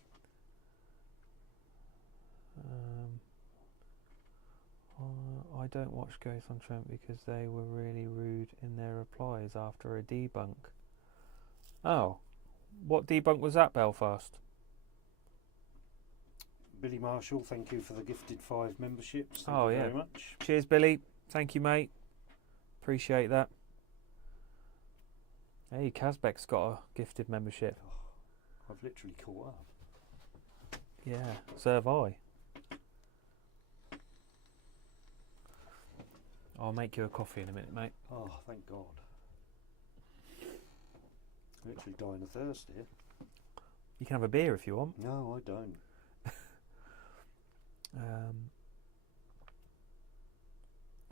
I don't watch Ghosts on Trent because they were really rude in their replies after a debunk. Oh, what debunk was that, Belfast? Billy Marshall, thank you for the gifted 5 memberships. Thank Oh, you yeah. very much. Cheers, Billy. Thank you, mate. Appreciate that. Hey, Kazbek's got a gifted membership. I've literally caught up. Yeah, so have I. I'll make you a coffee in a minute, mate. Oh, thank God. Literally dying of thirst here. You can have a beer if you want. No, I don't.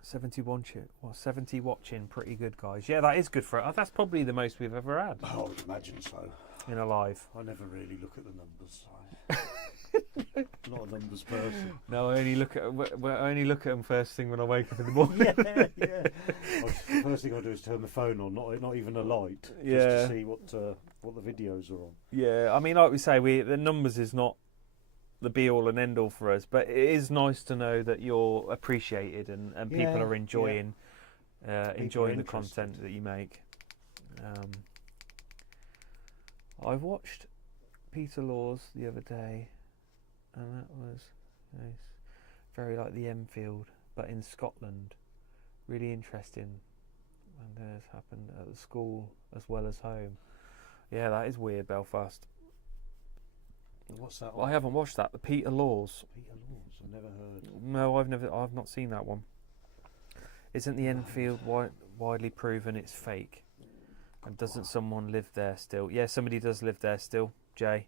70 watching, pretty good, guys. Yeah, that is good for it. That's probably the most we've ever had I would imagine so. in a live. I never really look at the numbers. I'm not a numbers person. No, I only look at them first thing when I wake up in the morning. Yeah. The first thing I do is turn my phone on, not even a light, just Yeah. to see what the videos are on. Yeah, I mean, like we say, the numbers is not the be all and end all for us, but it is nice to know that you're appreciated and people Yeah, are enjoying enjoying the interested. content that you make. I watched Peter Laws the other day, and that was very like the Enfield, but in Scotland. Really interesting, and it's happened at the school as well as home. Yeah, that is weird, Belfast. What's that? I haven't watched that. The Peter Laws. Peter Laws. I've never heard. No, I've not seen that one. Isn't the Enfield widely proven it's fake? And doesn't someone live there still? Yeah, somebody does live there still, Jay.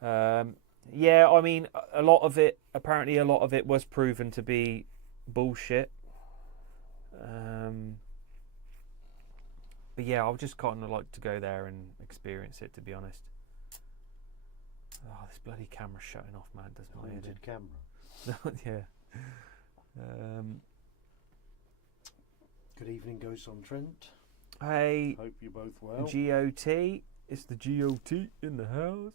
Yeah, I mean, a lot of it was proven to be bullshit. But yeah, I would just kind of like to go there and experience it, to be honest. Oh, this bloody camera's shutting off, man. Does my head Haunted camera. in. Yeah. Good evening, Ghosts on Trent. Hey, Hope you're both well. GOT. It's the GOT in the house.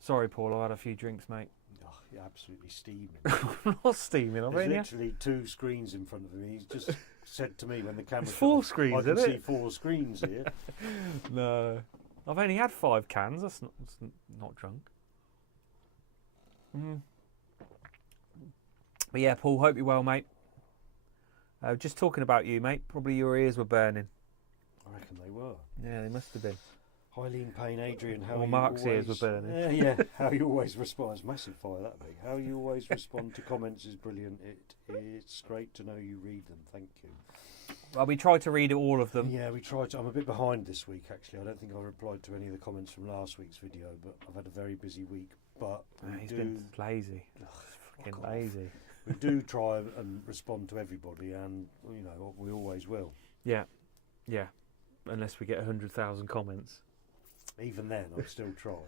Sorry, Paul. I had a few drinks, mate. Oh, you're absolutely steaming. I'm not steaming. I've There's only literally 2 screens in front of him. He's just said to me when the camera. It's 4 screens, I can isn't see it? 4 screens here. No, I've only had 5 cans. That's not drunk. But yeah, Paul. Hope you're well, mate. Just talking about you, mate. Probably your ears were burning. I reckon they were. Yeah, they must have been. Highly in pain, Adrian. How Or you Mark's always, ears were burning. Yeah. How you always respond. It's massive fire that big. How you always respond to comments is brilliant. It's great to know you read them. Thank you. Well, we tried to read all of them. Yeah, we tried to. I'm a bit behind this week actually. I don't think I replied to any of the comments from last week's video, but I've had a very busy week. But He's been lazy. Fucking fuck off. lazy. We do try and respond to everybody, and we always will. Yeah. Unless we get 100,000 comments. Even then, I'll still try.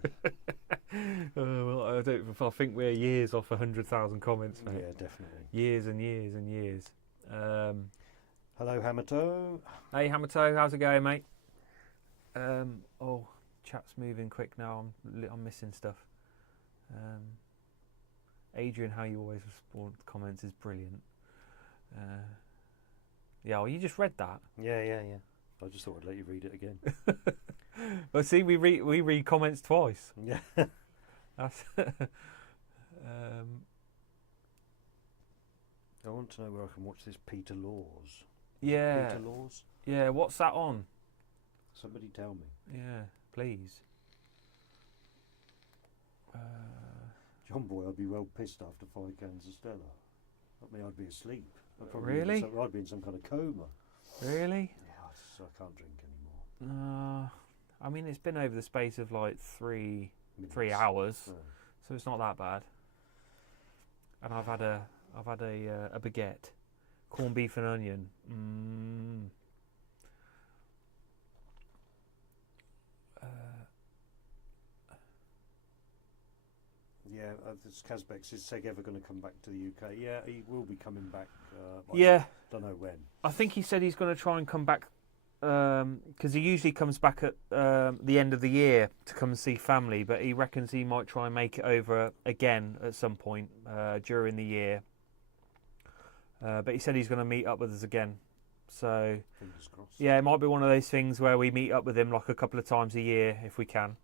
Well, I think we're years off 100,000 comments, mate. Yeah, definitely. Years and years and years. Hello, Hamato. Hey, Hamato, how's it going, mate? Chat's moving quick now. I'm missing stuff. Adrian, how you always respond to comments is brilliant. Yeah, well, you just read that. Yeah. I just thought I'd let you read it again. Well, see, we read comments twice. Yeah. That's I want to know where I can watch this Peter Laws. Yeah. Peter Laws? Yeah, what's that on? Somebody tell me. Yeah, please. John Boy, I'd be well pissed after 5 cans of Stella. I mean, I'd be asleep. Really? I'd be in some kind of coma. Really? Yeah, I can't drink anymore. I mean, it's been over the space of like three Minutes. hours, Oh. so it's not that bad. And I've had a baguette, corned beef and onion. Yeah, this Kazbek, is Seg ever going to come back to the UK? Yeah, he will be coming back. Yeah, don't know when. I think he said he's going to try and come back because he usually comes back at the end of the year to come and see family, but he reckons he might try and make it over again at some point during the year. But he said he's going to meet up with us again. So, Fingers crossed. yeah, it might be one of those things where we meet up with him like a couple of times a year if we can.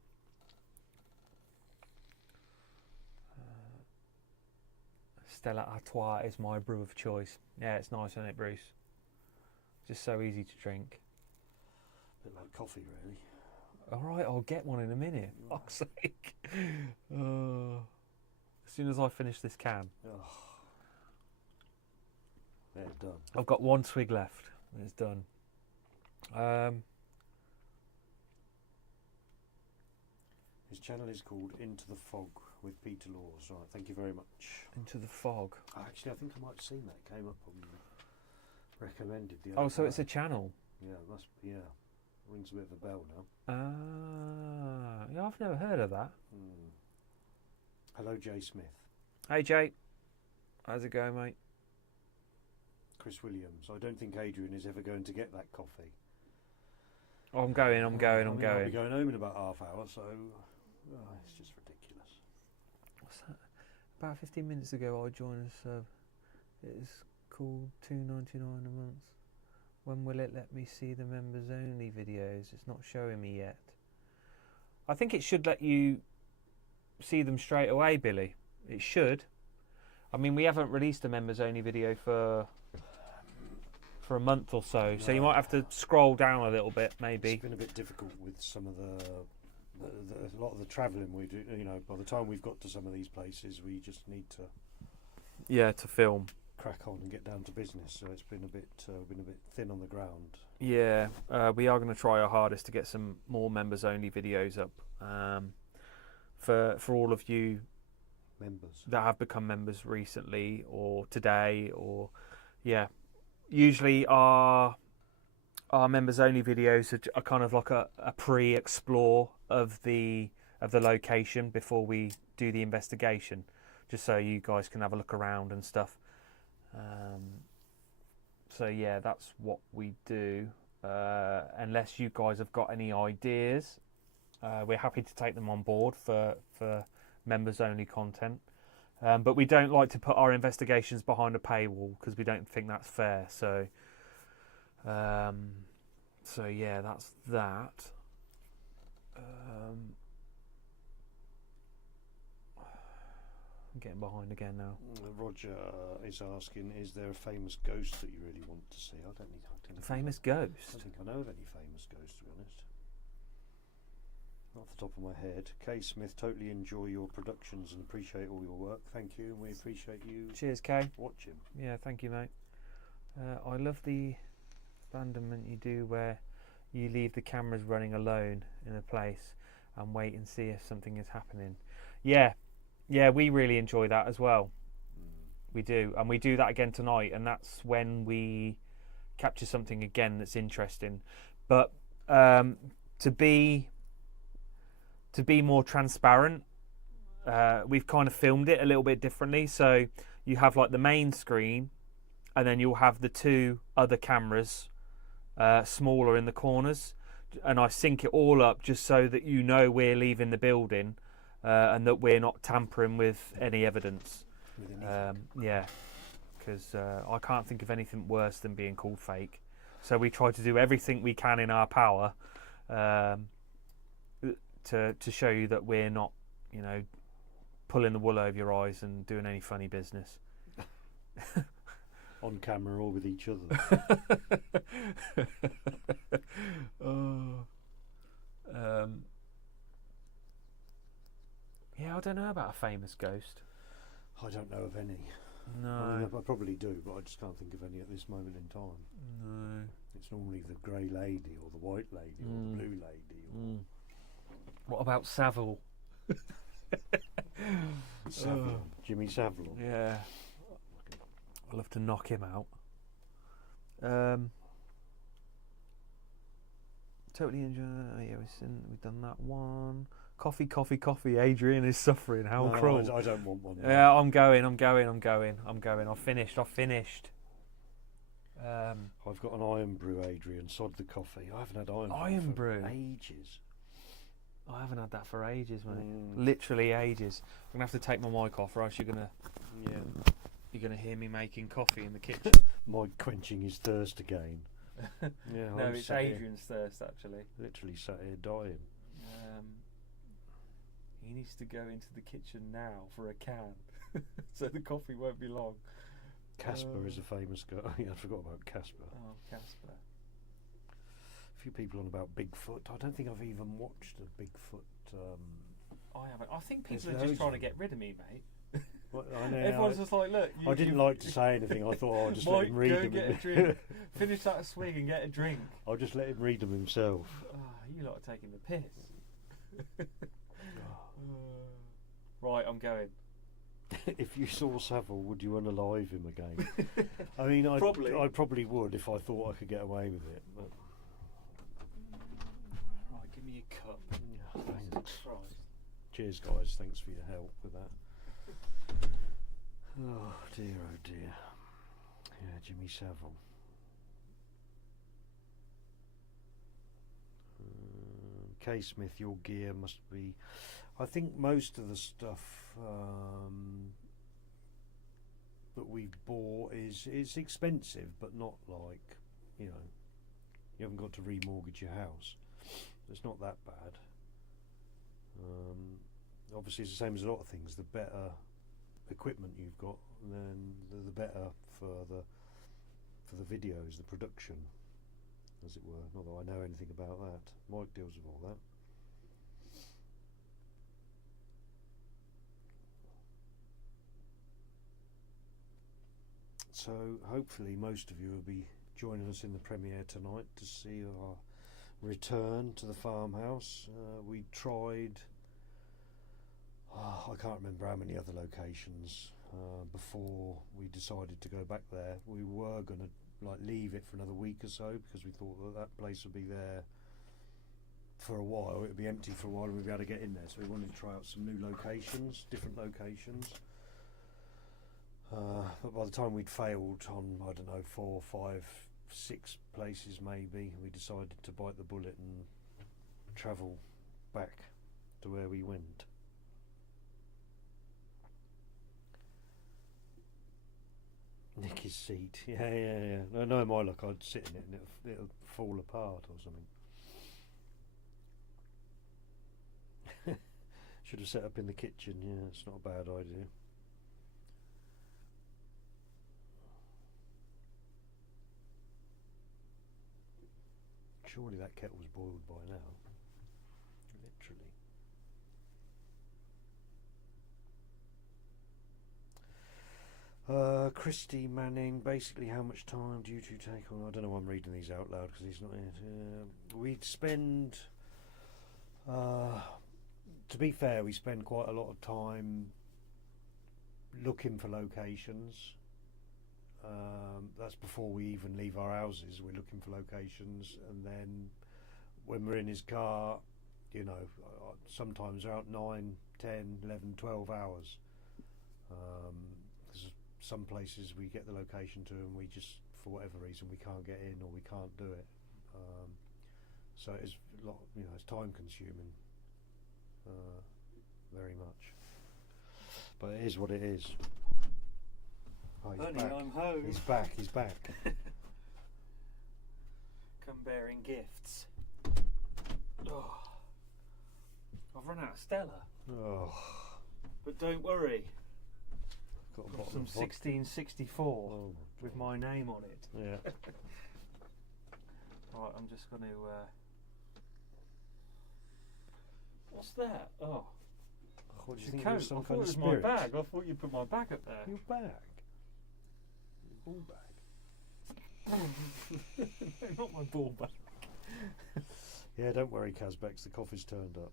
Stella Artois is my brew of choice. Yeah, it's nice, isn't it, Bruce? Just so easy to drink. A bit like coffee, really. All right, I'll get one in a minute. For fuck's sake. As soon as I finish this can. Oh. There, done. I've got one swig left. And it's done. His channel is called Into the Fog with Peter Laws. Right, thank you very much. Into the Fog. Actually, I think I might have seen that. It came up on recommended the Oh, other so day. it's a channel. Yeah, it must be, yeah. Rings a bit of a bell now. Yeah, I've never heard of that. Hello, Jay Smith. Hey, Jay. How's it going, mate? Chris Williams. I don't think Adrian is ever going to get that coffee. Oh, I'm going. I'll be going home in about half hour, so it's just ridiculous. What's that? About 15 minutes ago, I joined us. It's called $2.99 a month. When will it let me see the members only videos? It's not showing me yet. I think it should let you see them straight away, Billy. It should. I mean, we haven't released a members only video for a month or so, so you might have to scroll down a little bit, maybe. It's been a bit difficult with some of a lot of the travelling we do. You know, by the time we've got to some of these places, we just need to to film. crack on and get down to business. So it's been a bit thin on the ground. Yeah, we are going to try our hardest to get some more members only videos up for all of you Members that have become members recently or today, or usually our members only videos are kind of like a pre-explore of the location before we do the investigation, just so you guys can have a look around and stuff. So yeah, that's what we do. Unless you guys have got any ideas, we're happy to take them on board for members only content. But we don't like to put our investigations behind a paywall because we don't think that's fair. So yeah, that's that. I'm getting behind again now. Roger is asking, is there a famous ghost that you really want to see? I don't think Famous I don't ghost? think I know of any famous ghosts, to be honest. Off the top of my head. Kay Smith, totally enjoy your productions and appreciate all your work. Thank you, and we appreciate you Cheers, Kay. watching. Yeah, thank you, mate. I love the abandonment you do where you leave the cameras running alone in a place and wait and see if something is happening. Yeah, we really enjoy that as well. We do, and we do that again tonight, and that's when we capture something again that's interesting. But to be more transparent, we've kind of filmed it a little bit differently. So you have like the main screen, and then you'll have the two other cameras smaller in the corners, and I sync it all up just so that you know we're leaving the building and that we're not tampering with any evidence. Yeah, because I can't think of anything worse than being called fake. So we try to do everything we can in our power to show you that we're not, pulling the wool over your eyes and doing any funny business. On camera or with each other. Oh. Yeah, I don't know about a famous ghost. I don't know of any. No. I mean, I probably do, but I just can't think of any at this moment in time. No. It's normally the grey lady or the white lady or the blue lady. Or What about Savile? Savile. Jimmy Savile. Yeah. I'd love to knock him out. Totally enjoy. Yeah, we've done that one. Coffee, coffee, coffee. Adrian is suffering. How No, cruel. I don't want one. Yeah, I'm going. I've finished. I've got an iron brew, Adrian. Sod the coffee. I haven't had Iron brew? for ages. I haven't had that for ages, mate. Literally ages. I'm gonna have to take my mic off, or else you're gonna hear me making coffee in the kitchen. Mike quenching his thirst again. Yeah, No, I'm it's sat here, Adrian's thirst actually. literally sat here dying. He needs to go into the kitchen now for a can, so the coffee won't be long. Casper is a famous guy. I forgot about Casper. Oh, Casper. A few people on about Bigfoot. I don't think I've even watched a Bigfoot. I haven't. I think people There's are just loads trying of to them. get rid of me, mate. I know. Everyone's just like, look. I didn't like to say anything. I thought I'll just let him read go them. get a drink. Finish that swig and get a drink. I'll just let him read them himself. You lot are taking the piss. Right, I'm going. If you saw Savile, would you unalive him again? I mean, I probably would if I thought I could get away with it. But Right, give me your cup. Thanks. Christ. Cheers, guys. Thanks for your help with that. Oh dear, oh dear. Yeah, Jimmy Savile. K. Smith, your gear must be. I think most of the stuff that we bought is expensive, but not like, you haven't got to remortgage your house. It's not that bad. Obviously, it's the same as a lot of things. The better equipment you've got, then the better for the videos, the production, as it were. Not that I know anything about that. Mike deals with all that. So hopefully most of you will be joining us in the premiere tonight to see our return to the farmhouse. We tried, I can't remember how many other locations before we decided to go back there. We were going to leave it for another week or so because we thought that place would be there for a while. It would be empty for a while and we'd be able to get in there. So we wanted to try out some new locations, different locations. But by the time we'd failed on, 4, 5, 6 places maybe, we decided to bite the bullet and travel back to where we went. Nick his seat. Yeah. No, my luck, I'd sit in it and it'll fall apart or something. Should have set up in the kitchen. Yeah, it's not a bad idea. Surely that kettle's boiled by now. Literally. Christy Manning, basically how much time do you two take on? I don't know why I'm reading these out loud because he's not here. We'd spend, to be fair, we spend quite a lot of time looking for locations. That's before we even leave our houses. We're looking for locations, and then when we're in his car, sometimes out 9, 10, 11, 12 hours. There's some places we get the location to and we just, for whatever reason, we can't get in or we can't do it. So it's a lot, it's time consuming, very much. But it is what it is. Oh, he's Honey, back. I'm home. He's back. Come bearing gifts. Oh, I've run out of Stella. Oh. But don't worry. Got a Got bottle some of vodka. 1664. Oh my with my name on it. Yeah. Right, I'm just going to... What's that? Oh, What do it's you a think? coat. It I was some thought kind it of was my spirit? bag. I thought you put my bag up there. Your bag. Your ball bag. Not my ball bag. Yeah, don't worry, Kazbex. The coffee's turned up.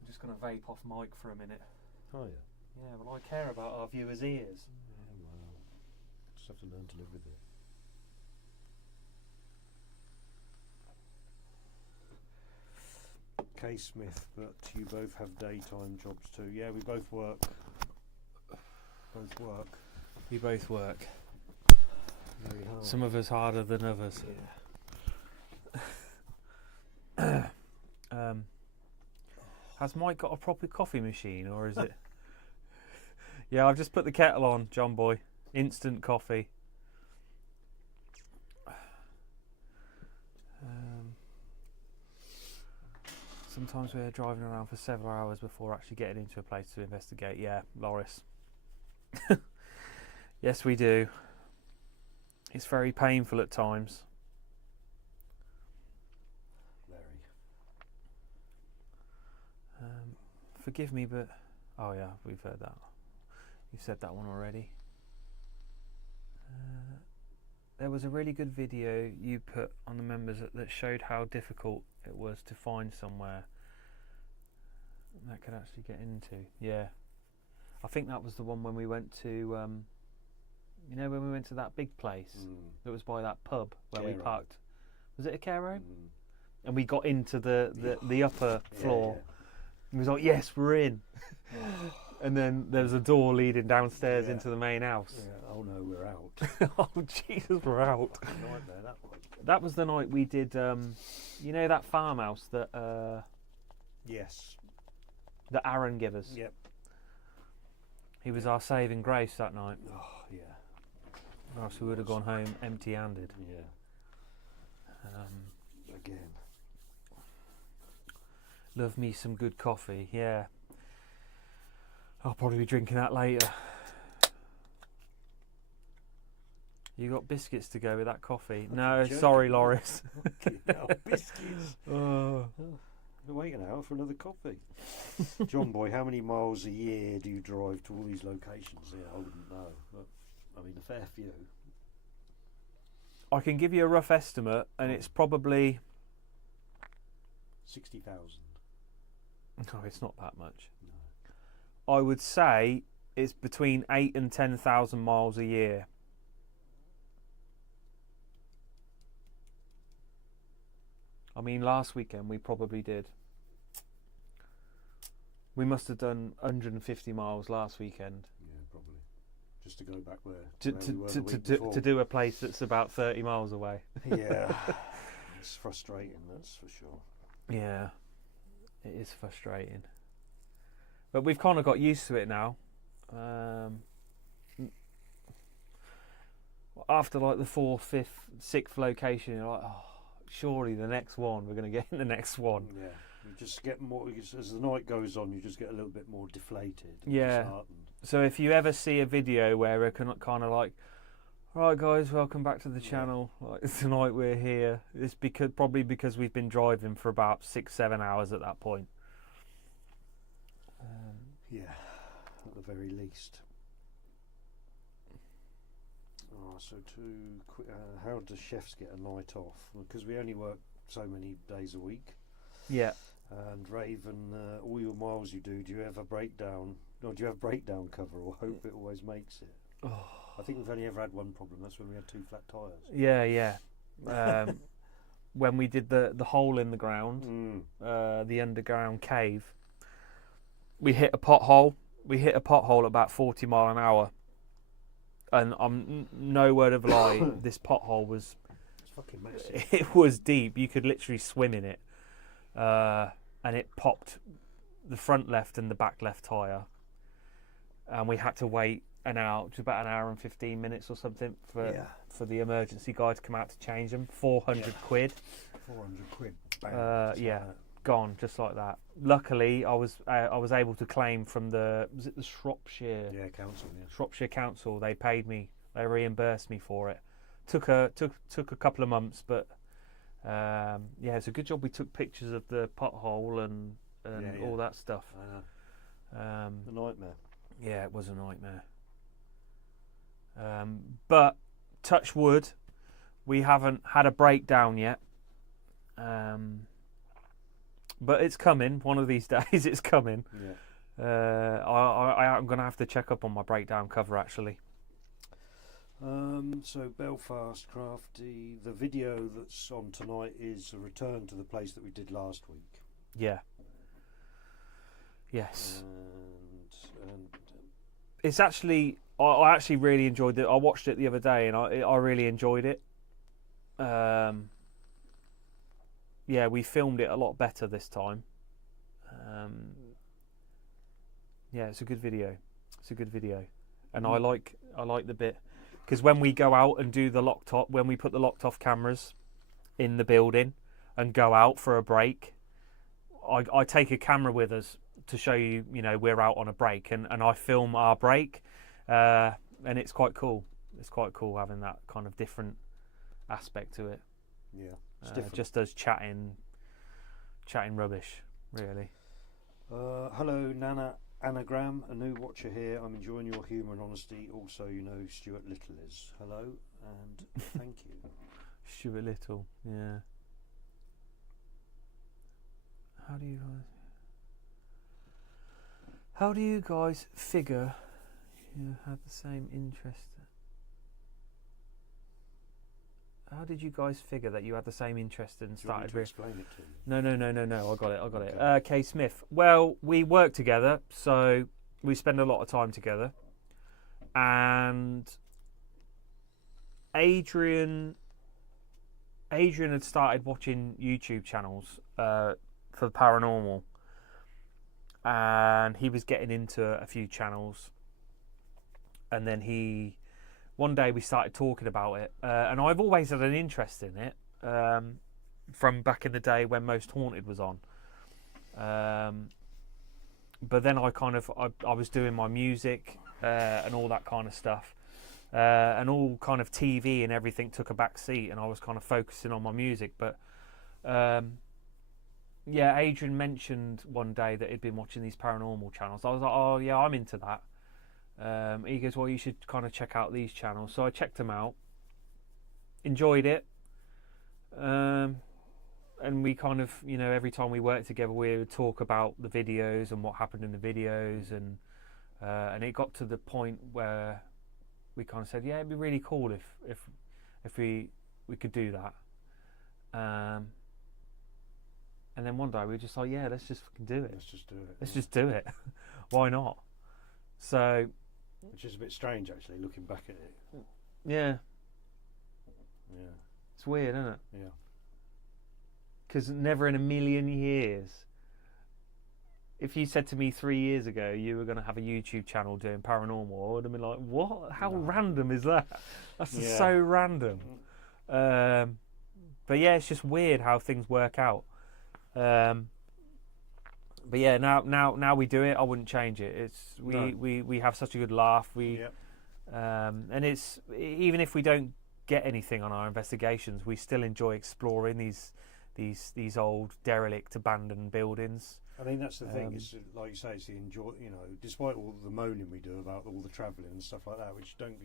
I'm just going to vape off mic for a minute. Oh yeah. Yeah, well, I care about our viewers' ears. Yeah, well, just have to learn to live with it. Kay Smith, but you both have daytime jobs too. Yeah, we both work. Both work. We both work. Very hard. Some of us harder than others. Yeah. Has Mike got a proper coffee machine, or is it? Yeah, I've just put the kettle on, John boy. Instant coffee. Sometimes we're driving around for several hours before actually getting into a place to investigate. Yeah, Loris. Yes, we do. It's very painful at times. Very. Forgive me, but... Oh yeah, we've heard that. You've said that one already. There was a really good video you put on the members that showed how difficult it was to find somewhere that could actually get into. Yeah. I think that was the one when we went to... you know, when we went to that big place that was by that pub where we Care parked. Was it a care home? Mm. And we got into the upper floor. Yeah. And we was like, yes, we're in. And then there was a door leading downstairs Yeah. into the main house. Yeah. Oh no, we're out. Oh, Jesus, we're out. Nightmare that one. That was the night we did, you know, that farmhouse that Yes. that Aaron gave us. Yep. He was our saving grace that night. Oh yeah. Or else we would have gone home empty-handed. Yeah. Again. Love me some good coffee, yeah. I'll probably be drinking that later. You got biscuits to go with that coffee? No, joking. sorry, Loris. No, biscuits. Oh. We're waiting an hour for another coffee. John boy, how many miles a year do you drive to all these locations? Yeah, I wouldn't know, but I mean a fair few. I can give you a rough estimate, and it's probably... 60,000. No, it's not that much. No. I would say it's between 8,000 and 10,000 miles a year. I mean, last weekend we probably did. We must have done 150 miles last weekend Yeah, probably. Just to go back where to we were the week before. to do a place that's about 30 miles away. Yeah, it's frustrating, that's for sure. Yeah, it is frustrating. But we've kind of got used to it now. After like the 4th, 5th, 6th location, you're like, oh, surely the next one, we're going to get in the next one. Yeah, you just get more, as the night goes on, you just get a little bit more deflated. and Yeah. disheartened. So if you ever see a video where we're kind of like, right guys, welcome back to the channel. Like, tonight we're here. It's probably because we've been driving for about 6-7 hours at that point. Yeah, at the very least. Oh, so how do chefs get a night off? Because we only work so many days a week. Yeah. And Raven, all your miles you do you ever break down? No, do you have breakdown cover, or hope it always makes it? Oh. I think we've only ever had one problem. That's when we had 2 flat tyres. Yeah. When we did the hole in the ground, the underground cave, we hit a pothole. We hit a pothole at about 40 mile an hour. And I'm no word of a lie, this pothole was... It's fucking massive. It was deep. You could literally swim in it. And it popped the front left and the back left tyre. And we had to wait an hour, just about an hour and 15 minutes or something for the emergency guy to come out to change them. 400 quid. 400 quid. Bang, Yeah. gone just like that. Luckily, I was able to claim from the Shropshire council. Yeah. Shropshire Council. They paid me. They reimbursed me for it. Took a couple of months, but it's a good job we took pictures of the pothole and all that stuff. I know. A nightmare. Yeah, it was a nightmare. But touch wood, we haven't had a breakdown yet. But it's coming. One of these days, it's coming. Yeah. I'm going to have to check up on my breakdown cover, actually. So Belfast Crafty, the video that's on tonight is a return to the place that we did last week. Yeah. Yes. And it's actually, I actually really enjoyed it. I watched it the other day, and I really enjoyed it. Yeah, we filmed it a lot better this time. Yeah, it's a good video. And I like the bit, because when we go out and do the locked off, when we put the locked off cameras in the building and go out for a break, I take a camera with us to show you, we're out on a break, and I film our break, and it's quite cool. It's quite cool having that kind of different aspect to it. Yeah, it's just us chatting rubbish, really. Hello, Nana Anagram, a new watcher here. I'm enjoying your humour and honesty. Also, you know who Stuart Little is. Hello and thank you. Stuart Little, yeah. How do you guys figure you have the same interest? How did you guys figure that you had the same interest and started? Do you want me to explain it to you? No. I got it. Okay. Kay Smith. Well, we work together, so we spend a lot of time together. And Adrian had started watching YouTube channels for the paranormal, and he was getting into a few channels, and then one day we started talking about it, and I've always had an interest in it from back in the day when Most Haunted was on. But then I was doing my music and all that kind of stuff, and all kind of TV and everything took a back seat, and I was kind of focusing on my music. But Adrian mentioned one day that he'd been watching these paranormal channels. I was like, oh yeah, I'm into that. He goes, well, you should kind of check out these channels. So I checked them out, enjoyed it, and we kind of, every time we worked together, we would talk about the videos and what happened in the videos, and it got to the point where we kind of said, yeah, it'd be really cool if we could do that. And then one day we were just like, yeah, let's just fucking do it. Let's just do it. Why not? So. Which is a bit strange, actually, looking back at it. Yeah. It's weird, isn't it? Yeah. Because never in a million years, if you said to me 3 years ago you were going to have a YouTube channel doing paranormal, I would have been like, what? How random is that? That's just so random. But yeah, it's just weird how things work out. But yeah, now we do it. I wouldn't change it. We have such a good laugh. And it's, even if we don't get anything on our investigations, we still enjoy exploring these old derelict abandoned buildings. I think that's the thing. It's like you say, it's the enjoy. Despite all the moaning we do about all the travelling and stuff like that, which don't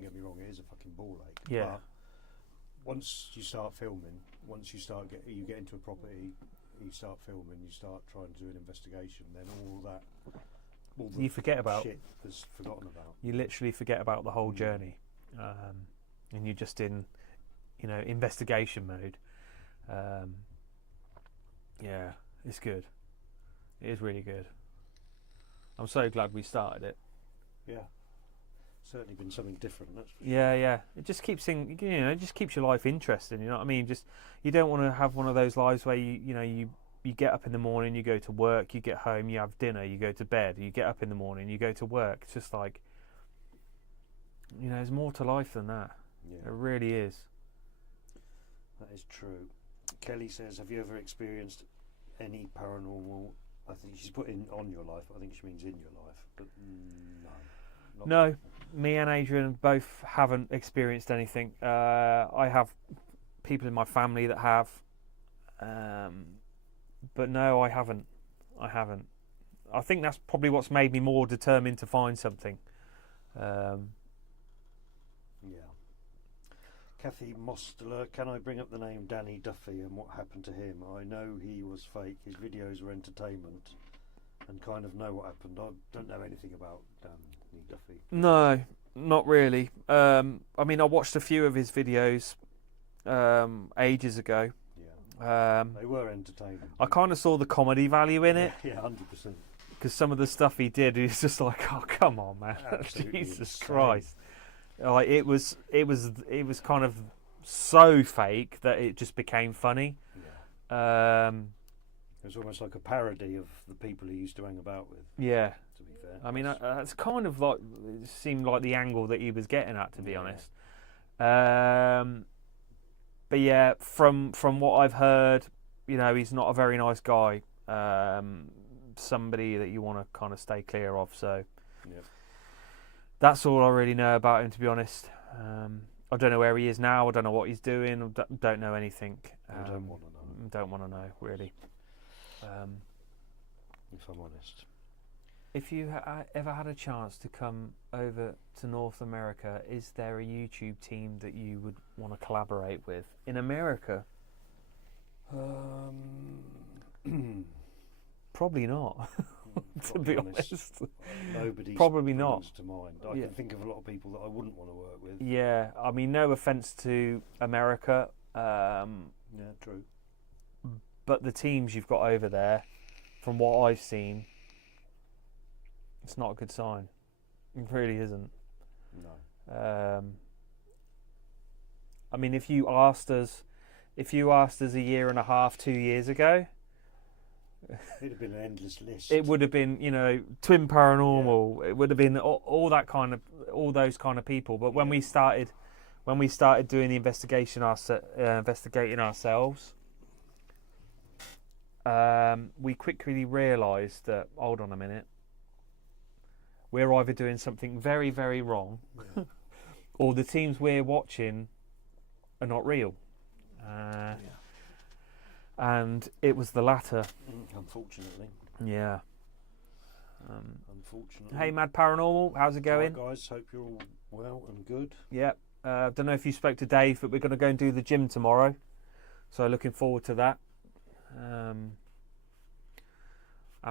get me wrong, it is a fucking ball ache. Yeah. But once you start filming, you get into a property. You start filming, you start trying to do an investigation, then all the you forget about shit is forgotten about. You literally forget about the whole journey, and you're just in, investigation mode. Yeah, it's good. It is really good. I'm so glad we started it. Yeah, certainly been something different. That's for sure. Yeah. It just keeps it just keeps your life interesting. You know what I mean? Just, you don't want to have one of those lives where you get up in the morning, you go to work, you get home, you have dinner, you go to bed, you get up in the morning, you go to work. It's just like, there's more to life than that. Yeah. It really is. That is true. Kelly says, have you ever experienced any paranormal? I think she's put in on your life. I think she means in your life, but no. No, me and Adrian both haven't experienced anything. I have people in my family that have, but no, I haven't. I think that's probably what's made me more determined to find something. Yeah. Kathy Mosteler, can I bring up the name Danny Duffy and what happened to him? I know he was fake. His videos were entertainment, and kind of know what happened. I don't know anything about Danny Duffy. No, not really. I mean, I watched a few of his videos ages ago. Yeah. They were entertaining. I kind of saw the comedy value in it. Yeah, 100%. Because some of the stuff he did, he's just like, oh, come on, man. Jesus insane. Christ. Like it was kind of so fake that it just became funny. Yeah. It was almost like a parody of the people he used to hang about with. Yeah. To be fair. I mean, that's kind of like, it seemed like the angle that he was getting at, to be honest. But yeah, from what I've heard, you know, he's not a very nice guy. Somebody that you want to kind of stay clear of. So that's all I really know about him, to be honest. I don't know where he is now. I don't know what he's doing. I don't know anything. I don't want to know. Don't want to know, really. If I'm honest. If you ever had a chance to come over to North America, is there a YouTube team that you would want to collaborate with in America? Probably not. To be honest, nobody probably not. To mind. I can think of a lot of people that I wouldn't want to work with. Yeah, I mean, no offense to America. Yeah, true. But the teams you've got over there, from what I've seen, it's not a good sign. It really isn't. No. I mean, if you asked us a year and a half, 2 years ago, it'd have been an endless list. It would have been, you know, Twin Paranormal. Yeah. It would have been all those kind of people. But when we started doing the investigation, investigating ourselves, we quickly realised that, hold on a minute, we're either doing something very, very wrong, or the teams we're watching are not real. And it was the latter. Unfortunately. Yeah. Unfortunately. Hey, Mad Paranormal, how's it going? Hi guys, hope you're all well and good. Yeah. Don't know if you spoke to Dave, but we're going to go and do the gym tomorrow. So looking forward to that. I'm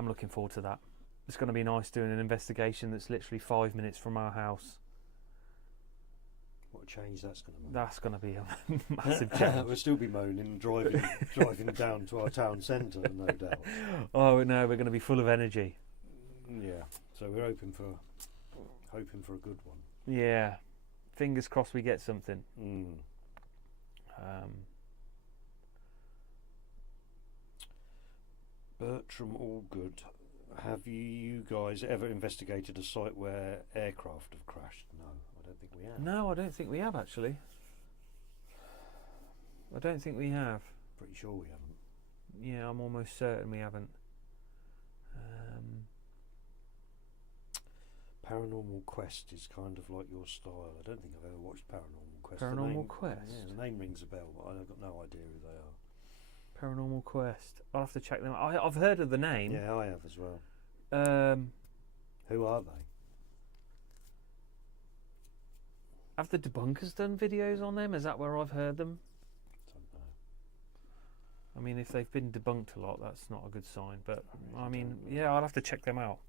looking forward to that. It's going to be nice doing an investigation that's literally 5 minutes from our house. What a change that's going to make. That's going to be a massive change. We'll still be moaning, driving down to our town centre, no doubt. Oh no, we're going to be full of energy. Yeah, so we're hoping for a good one. Yeah, fingers crossed we get something. Bertram Allgood, have you guys ever investigated a site where aircraft have crashed? No, I don't think we have. No, I don't think we have, actually. I don't think we have. Pretty sure we haven't. Yeah, I'm almost certain we haven't. Paranormal Quest is kind of like your style. I don't think I've ever watched Paranormal Quest. Paranormal Quest? Yeah, the name rings a bell, but I've got no idea who they are. Paranormal Quest. I'll have to check them out. I've heard of the name. Yeah, I have as well. Who are they? Have the debunkers done videos on them? Is that where I've heard them? Don't know. I mean, if they've been debunked a lot, that's not a good sign. But I mean, yeah, I'll have to check them out.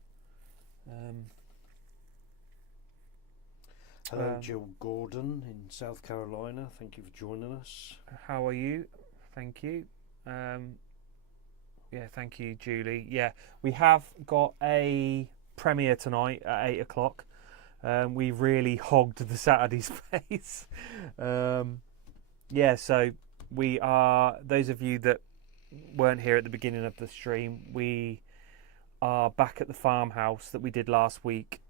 Hello, Jill Gordon in South Carolina. Thank you for joining us. How are you? Thank you. Yeah, thank you, Julie. Yeah, we have got a premiere tonight at 8 o'clock. We really hogged the Saturday space. Yeah, so we are, those of you that weren't here at the beginning of the stream, we are back at the farmhouse that we did last week,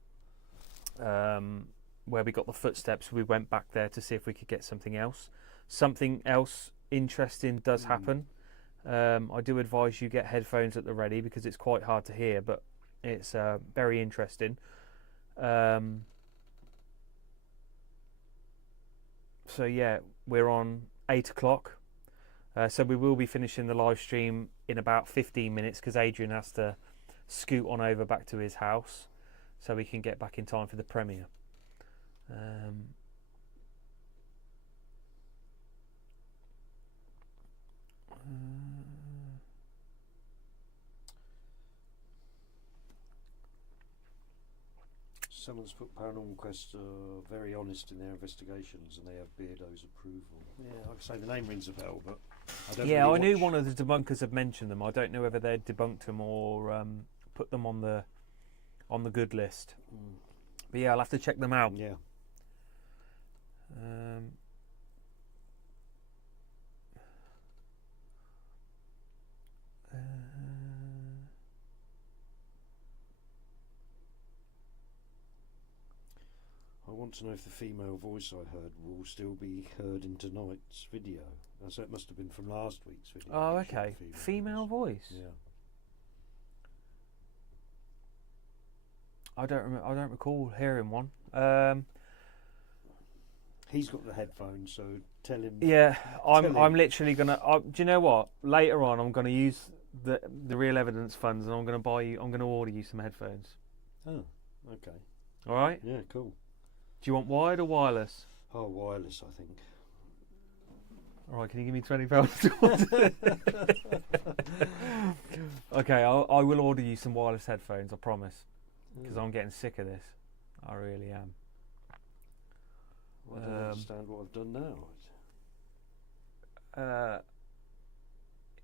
where we got the footsteps. We went back there to see if we could get something else. Something else interesting does happen. I do advise you get headphones at the ready because it's quite hard to hear, but it's very interesting. So yeah, we're on 8 o'clock. So we will be finishing the live stream in about 15 minutes because Adrian has to scoot on over back to his house so we can get back in time for the premiere. Someone's put Paranormal Quest are very honest in their investigations and they have Beardo's approval. Yeah, like I say, the name rings a bell, but I don't Yeah, really I knew watch. one of the debunkers had mentioned them. I don't know whether they'd debunked them or put them on the good list. But yeah, I'll have to check them out. Yeah. I want to know if the female voice I heard will still be heard in tonight's video. So it must have been from last week's video. Oh, okay. Female voice. Yeah. I don't recall hearing one. He's got the headphones, so tell him. Yeah, I'm Tell him. literally gonna. Do you know what? Later on, I'm gonna use the Real Evidence funds, and I'm gonna order you some headphones. Oh, okay. All right. Yeah, cool. Do you want wired or wireless? Oh, wireless, I think. All right. Can you give me £20? Okay, I will order you some wireless headphones. I promise. Because I'm getting sick of this. I really am. I don't understand what I've done now.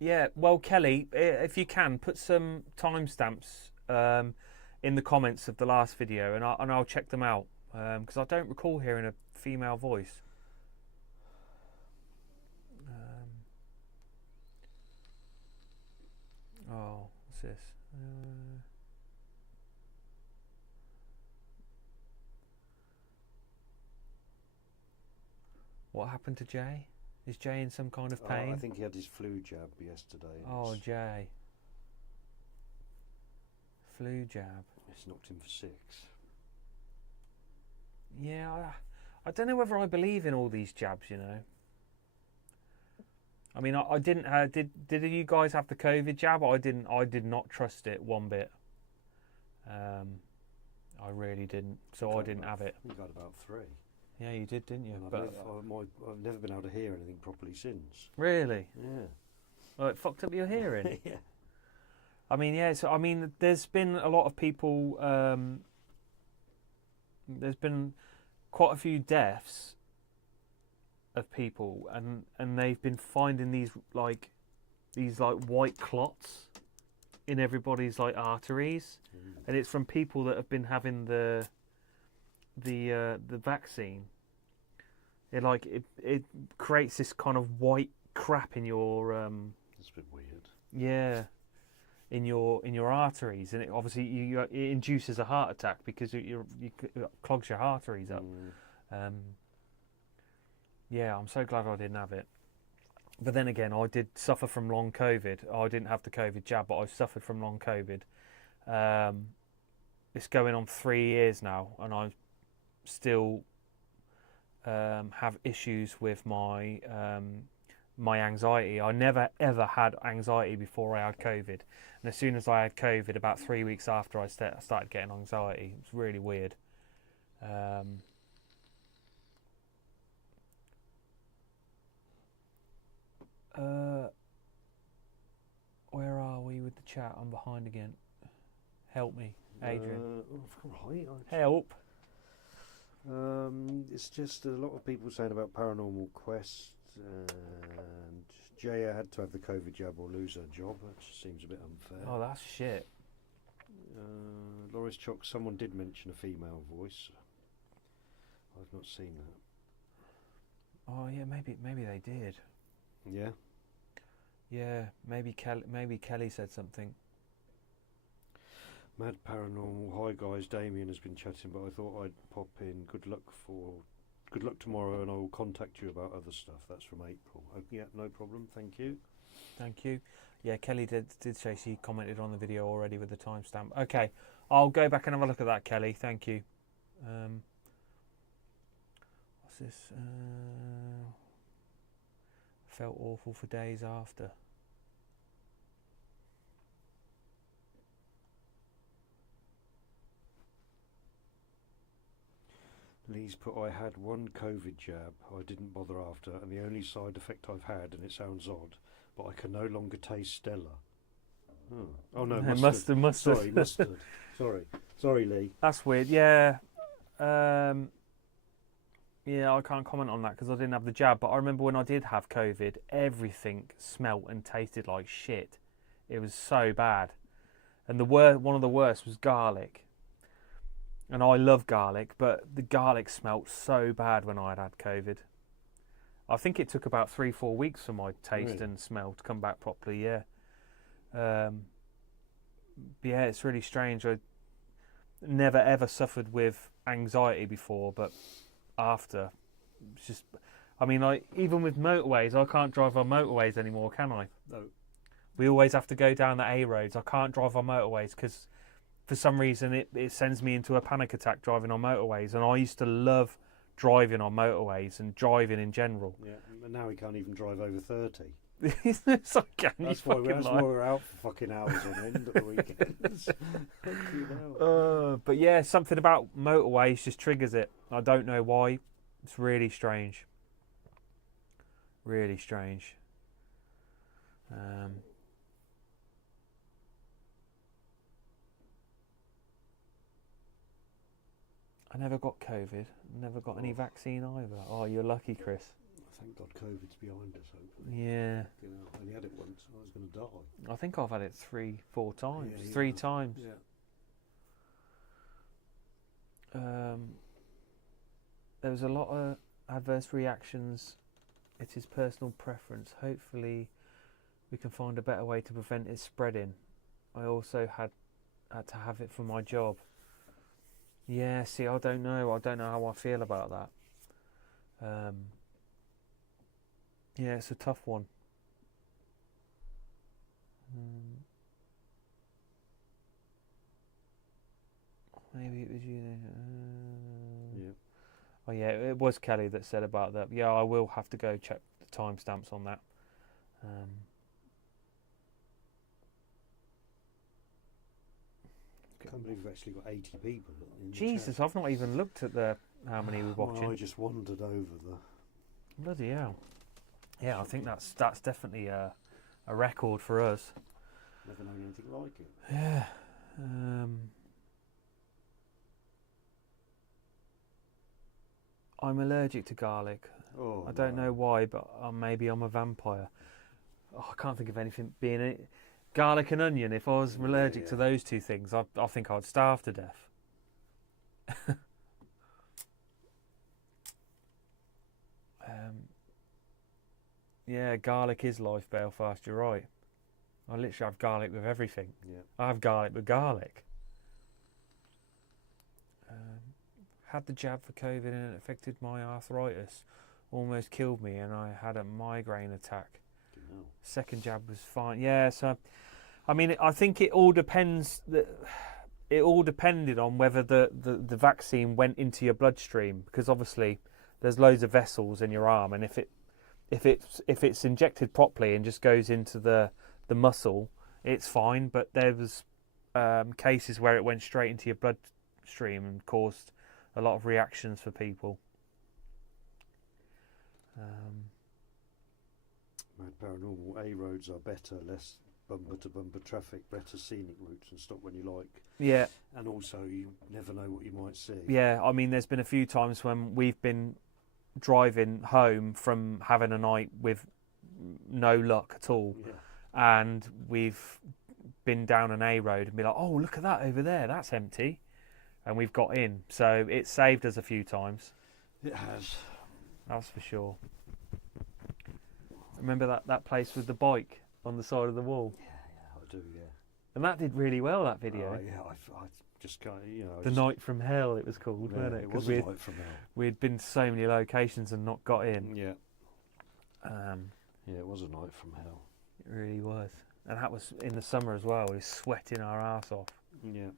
Yeah, well, Kelly, if you can, put some timestamps in the comments of the last video, and I'll check them out because I don't recall hearing a female voice. Oh, what's this? What happened to Jay? Is Jay in some kind of pain? I think he had his flu jab yesterday. Oh, Jay. Flu jab. It's knocked him for 6. Yeah, I don't know whether I believe in all these jabs, you know. I mean, I didn't. Did you guys have the COVID jab? I didn't. I did not trust it one bit. I really didn't. So I didn't have it. You got about 3. Yeah, you did, didn't you? And I've never been able to hear anything properly since. Really? Yeah. Well, it fucked up your hearing. Yeah. I mean, yeah. So I mean, there's been a lot of people. There's been quite a few deaths of people, and they've been finding these white clots in everybody's like arteries, and it's from people that have been having the vaccine. It creates this kind of white crap in your That's a bit weird. yeah, in your arteries, and it obviously it induces a heart attack because it clogs your arteries up. Yeah, I'm so glad I didn't have it. But then again, I did suffer from long COVID. I didn't have the COVID jab, but I suffered from long COVID. It's going on 3 years now, and I still have issues with my my anxiety. I never ever had anxiety before I had COVID, and as soon as I had COVID, about 3 weeks after, I started getting anxiety. It's really weird. Where are we with the chat? I'm behind again. Help me, Adrian. Right. Help. It's just a lot of people saying about Paranormal Quest, and Jaya had to have the COVID jab or lose her job. That just seems a bit unfair. Oh, that's shit. Loris Chock, someone did mention a female voice. I've not seen that. Oh yeah, maybe they did. Yeah. Yeah, maybe Kelly said something. Mad Paranormal. Hi guys, Damien has been chatting, but I thought I'd pop in. Good luck tomorrow, and I will contact you about other stuff. That's from April. Yeah, no problem. Thank you. Thank you. Yeah, Kelly did say she commented on the video already with the timestamp. Okay, I'll go back and have a look at that, Kelly. Thank you. What's this? Felt awful for days after. Lee's put, I had one COVID jab I didn't bother after, and the only side effect I've had, and it sounds odd, but I can no longer taste Stella. Oh no, mustard. Mustard. Sorry, mustard. Sorry, Lee. That's weird. Yeah. Yeah, I can't comment on that because I didn't have the jab. But I remember when I did have COVID, everything smelt and tasted like shit. It was so bad, and one of the worst was garlic. And I love garlic, but the garlic smelt so bad when I had COVID. I think it took about 3-4 weeks for my taste and smell to come back properly. Yeah. Yeah, it's really strange. I never ever suffered with anxiety before, but after, it's just, I mean, like, even with motorways, I can't drive on motorways anymore, can I? No. We always have to go down the A roads. I can't drive on motorways because for some reason it sends me into a panic attack driving on motorways, and I used to love driving on motorways and driving in general. Yeah, but now we can't even drive over 30. It's like, that's why we're out for fucking hours on end at the weekends. But yeah, something about motorways just triggers it. I don't know why. It's really strange. Really strange. I never got COVID. Never got any vaccine either. Oh, you're lucky, Chris. Thank God COVID's behind us, hopefully. Yeah. You know, I only had it once. I was going to die. I think I've had it 3-4 times. Yeah, 3 times. Yeah. There was a lot of adverse reactions. It is personal preference. Hopefully, we can find a better way to prevent it spreading. I also had to have it for my job. Yeah, see, I don't know. I don't know how I feel about that. Yeah, it's a tough one. Maybe it was you. Yeah. Oh yeah, it was Kelly that said about that. Yeah, I will have to go check the timestamps on that. I can't believe we've actually got 80 people in Jesus, the I've not even looked at how many we're watching. Well, I just wandered over the... Bloody hell. Yeah, I think that's definitely a record for us. Never known anything like it. Yeah. I'm allergic to garlic. Oh, I don't know why, but maybe I'm a vampire. Oh, I can't think of anything being it. Garlic and onion. If I was allergic to those two things, I think I'd starve to death. Yeah, garlic is life, Belfast. You're right. I literally have garlic with everything. Yeah. I have garlic with garlic. Had the jab for COVID and it affected my arthritis. Almost killed me, and I had a migraine attack. No. Second jab was fine. Yeah, so I mean, I think it all depends. It all depended on whether the vaccine went into your bloodstream, because obviously there's loads of vessels in your arm, and if it's injected properly and just goes into the muscle, it's fine. But there was cases where it went straight into your bloodstream and caused a lot of reactions for people. Mad Paranormal, A roads are better, less bumper to bumper traffic, better scenic routes, and stop when you like. Yeah. And also, you never know what you might see. Yeah, I mean, there's been a few times when we've been driving home from having a night with no luck at all, and we've been down an A road and be like, oh, look at that over there, that's empty, and we've got in. So it saved us a few times. It has. That's for sure. Remember that place with the bike on the side of the wall? Yeah, I do, yeah. And that did really well, that video. Yeah, I just can't, The Night from Hell, it was called, wasn't it? It was a Night from Hell. We'd been to so many locations and not got in. Yeah. Yeah, it was a Night from Hell. It really was. And that was in the summer as well. We were sweating our arse off. Yeah.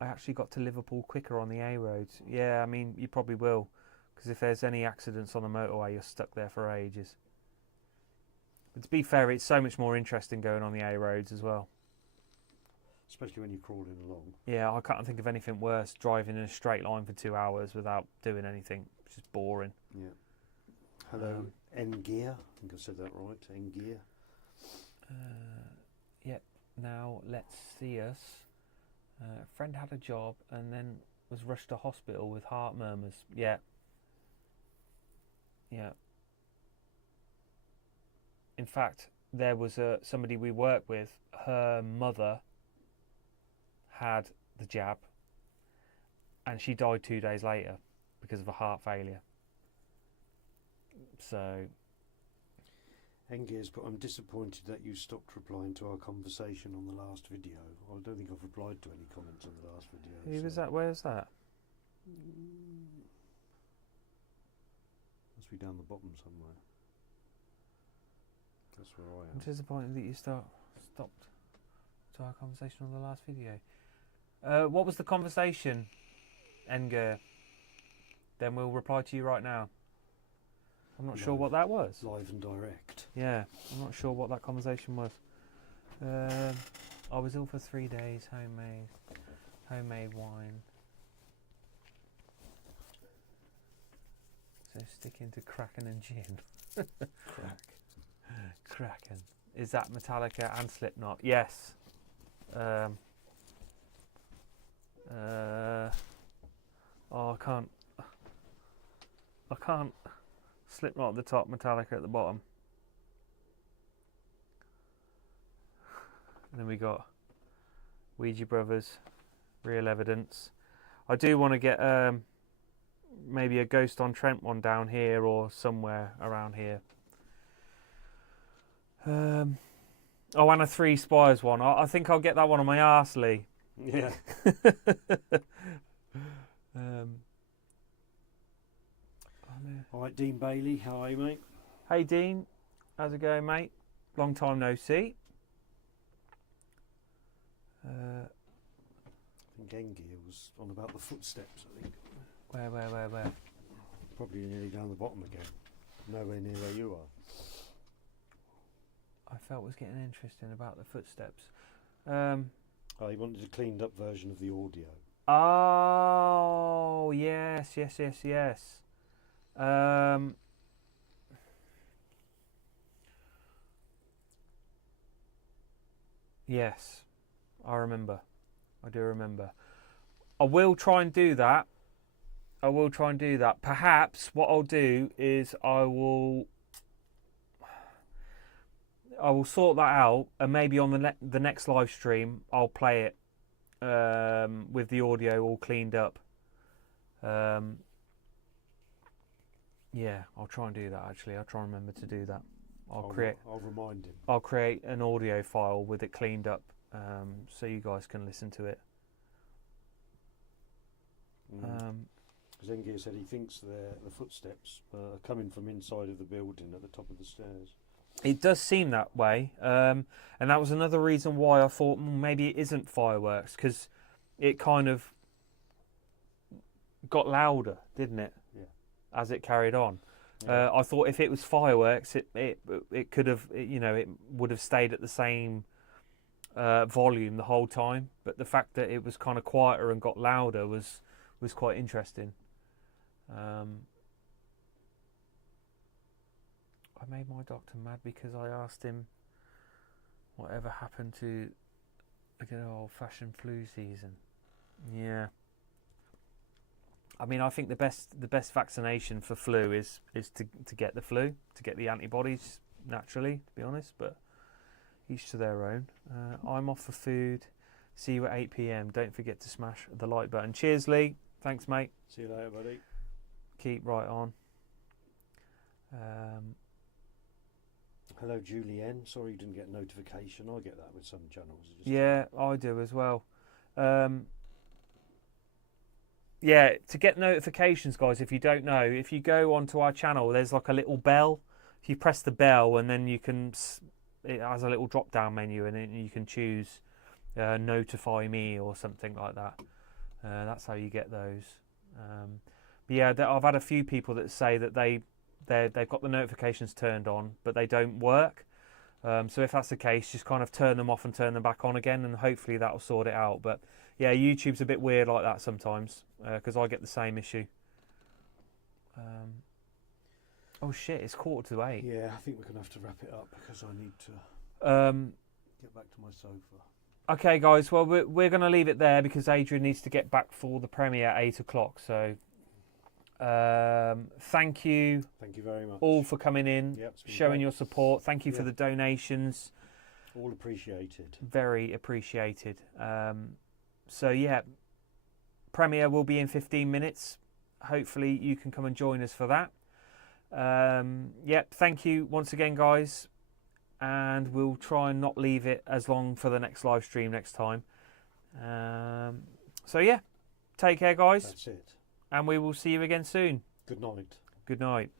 I actually got to Liverpool quicker on the A roads. Yeah, I mean, you probably will. Because if there's any accidents on the motorway, you're stuck there for ages. But to be fair, it's so much more interesting going on the A roads as well. Especially when you're crawling along. Yeah, I can't think of anything worse, driving in a straight line for 2 hours without doing anything. It's just boring. Yeah. Hello, N-Gear. I think I said that right, N-Gear. Yep, now let's see us. A friend had a job and then was rushed to hospital with heart murmurs. Yeah. Yeah. In fact, there was somebody we work with, her mother had the jab and she died 2 days later because of a heart failure. So N-Gear's put, I'm disappointed that you stopped replying to our conversation on the last video. I don't think I've replied to any comments on the last video. who was that? Where's that? Must be down the bottom somewhere. That's where I I'm am. disappointed that you stopped to our conversation on the last video. What was the conversation, Enger? Then we'll reply to you right now. I'm not sure what that was. Live and direct. Yeah, I'm not sure what that conversation was. I was ill for 3 days. Homemade wine. So sticking to Kraken and gin. Kraken. Is that Metallica and Slipknot? Yes. I can't. Slipknot at the top, Metallica at the bottom. And then we got Ouija Brothers, Real Evidence. I do want to get maybe a Ghost on Trent one down here or somewhere around here. And a Three Spires one. I think I'll get that one on my arse, Lee. Yeah. Alright, Dean Bailey, how are you, mate? Hey Dean, how's it going, mate? Long time no see. I think N-Gear was on about the footsteps, I think. Where? Probably nearly down the bottom again. Nowhere near where you are. I felt was getting interesting about the footsteps. Oh, he wanted a cleaned up version of the audio. Oh, yes. Yes, I remember. I do remember. I will try and do that. Perhaps what I'll do is I will sort that out, and maybe on the next live stream I'll play it with the audio all cleaned up. Yeah, I'll try and do that. Actually, I'll try and remember to do that. I'll remind him. I'll create an audio file with it cleaned up, so you guys can listen to it. Because N-Gear said he thinks the footsteps are coming from inside of the building at the top of the stairs. It does seem that way, and that was another reason why I thought maybe it isn't fireworks, because it kind of got louder, didn't it? Yeah. As it carried on. Yeah. I thought if it was fireworks, it could have, it would have stayed at the same volume the whole time. But the fact that it was kind of quieter and got louder was quite interesting. I made my doctor mad because I asked him whatever happened to a good old-fashioned flu season. Yeah. I mean, I think the best vaccination for flu is to get the flu, to get the antibodies naturally, to be honest. But each to their own. I'm off for food. See you at 8 p.m. Don't forget to smash the like button. Cheers, Lee. Thanks, mate. See you later, buddy. Keep right on. Hello, Julienne. Sorry you didn't get a notification. I get that with some channels. Yeah, I do as well. Yeah, to get notifications, guys, if you don't know, if you go onto our channel, there's like a little bell. If you press the bell, and then you can, it has a little drop-down menu, and then you can choose notify me or something like that. That's how you get those. But yeah, I've had a few people that say that they've got the notifications turned on, but they don't work. So if that's the case, just kind of turn them off and turn them back on again, and hopefully that'll sort it out. But yeah, YouTube's a bit weird like that sometimes, because I get the same issue. Oh shit, it's 7:45. Yeah, I think we're going to have to wrap it up because I need to get back to my sofa. Okay, guys, well, we're going to leave it there because Adrian needs to get back for the premiere at 8 o'clock. So thank you. Thank you very much. All for coming in, showing your support. Thank you for the donations. All appreciated. Very appreciated. So yeah, premiere will be in 15 minutes. Hopefully you can come and join us for that. Thank you once again, guys. And we'll try and not leave it as long for the next live stream next time. So yeah, take care, guys. That's it. And we will see you again soon. Good night. Good night.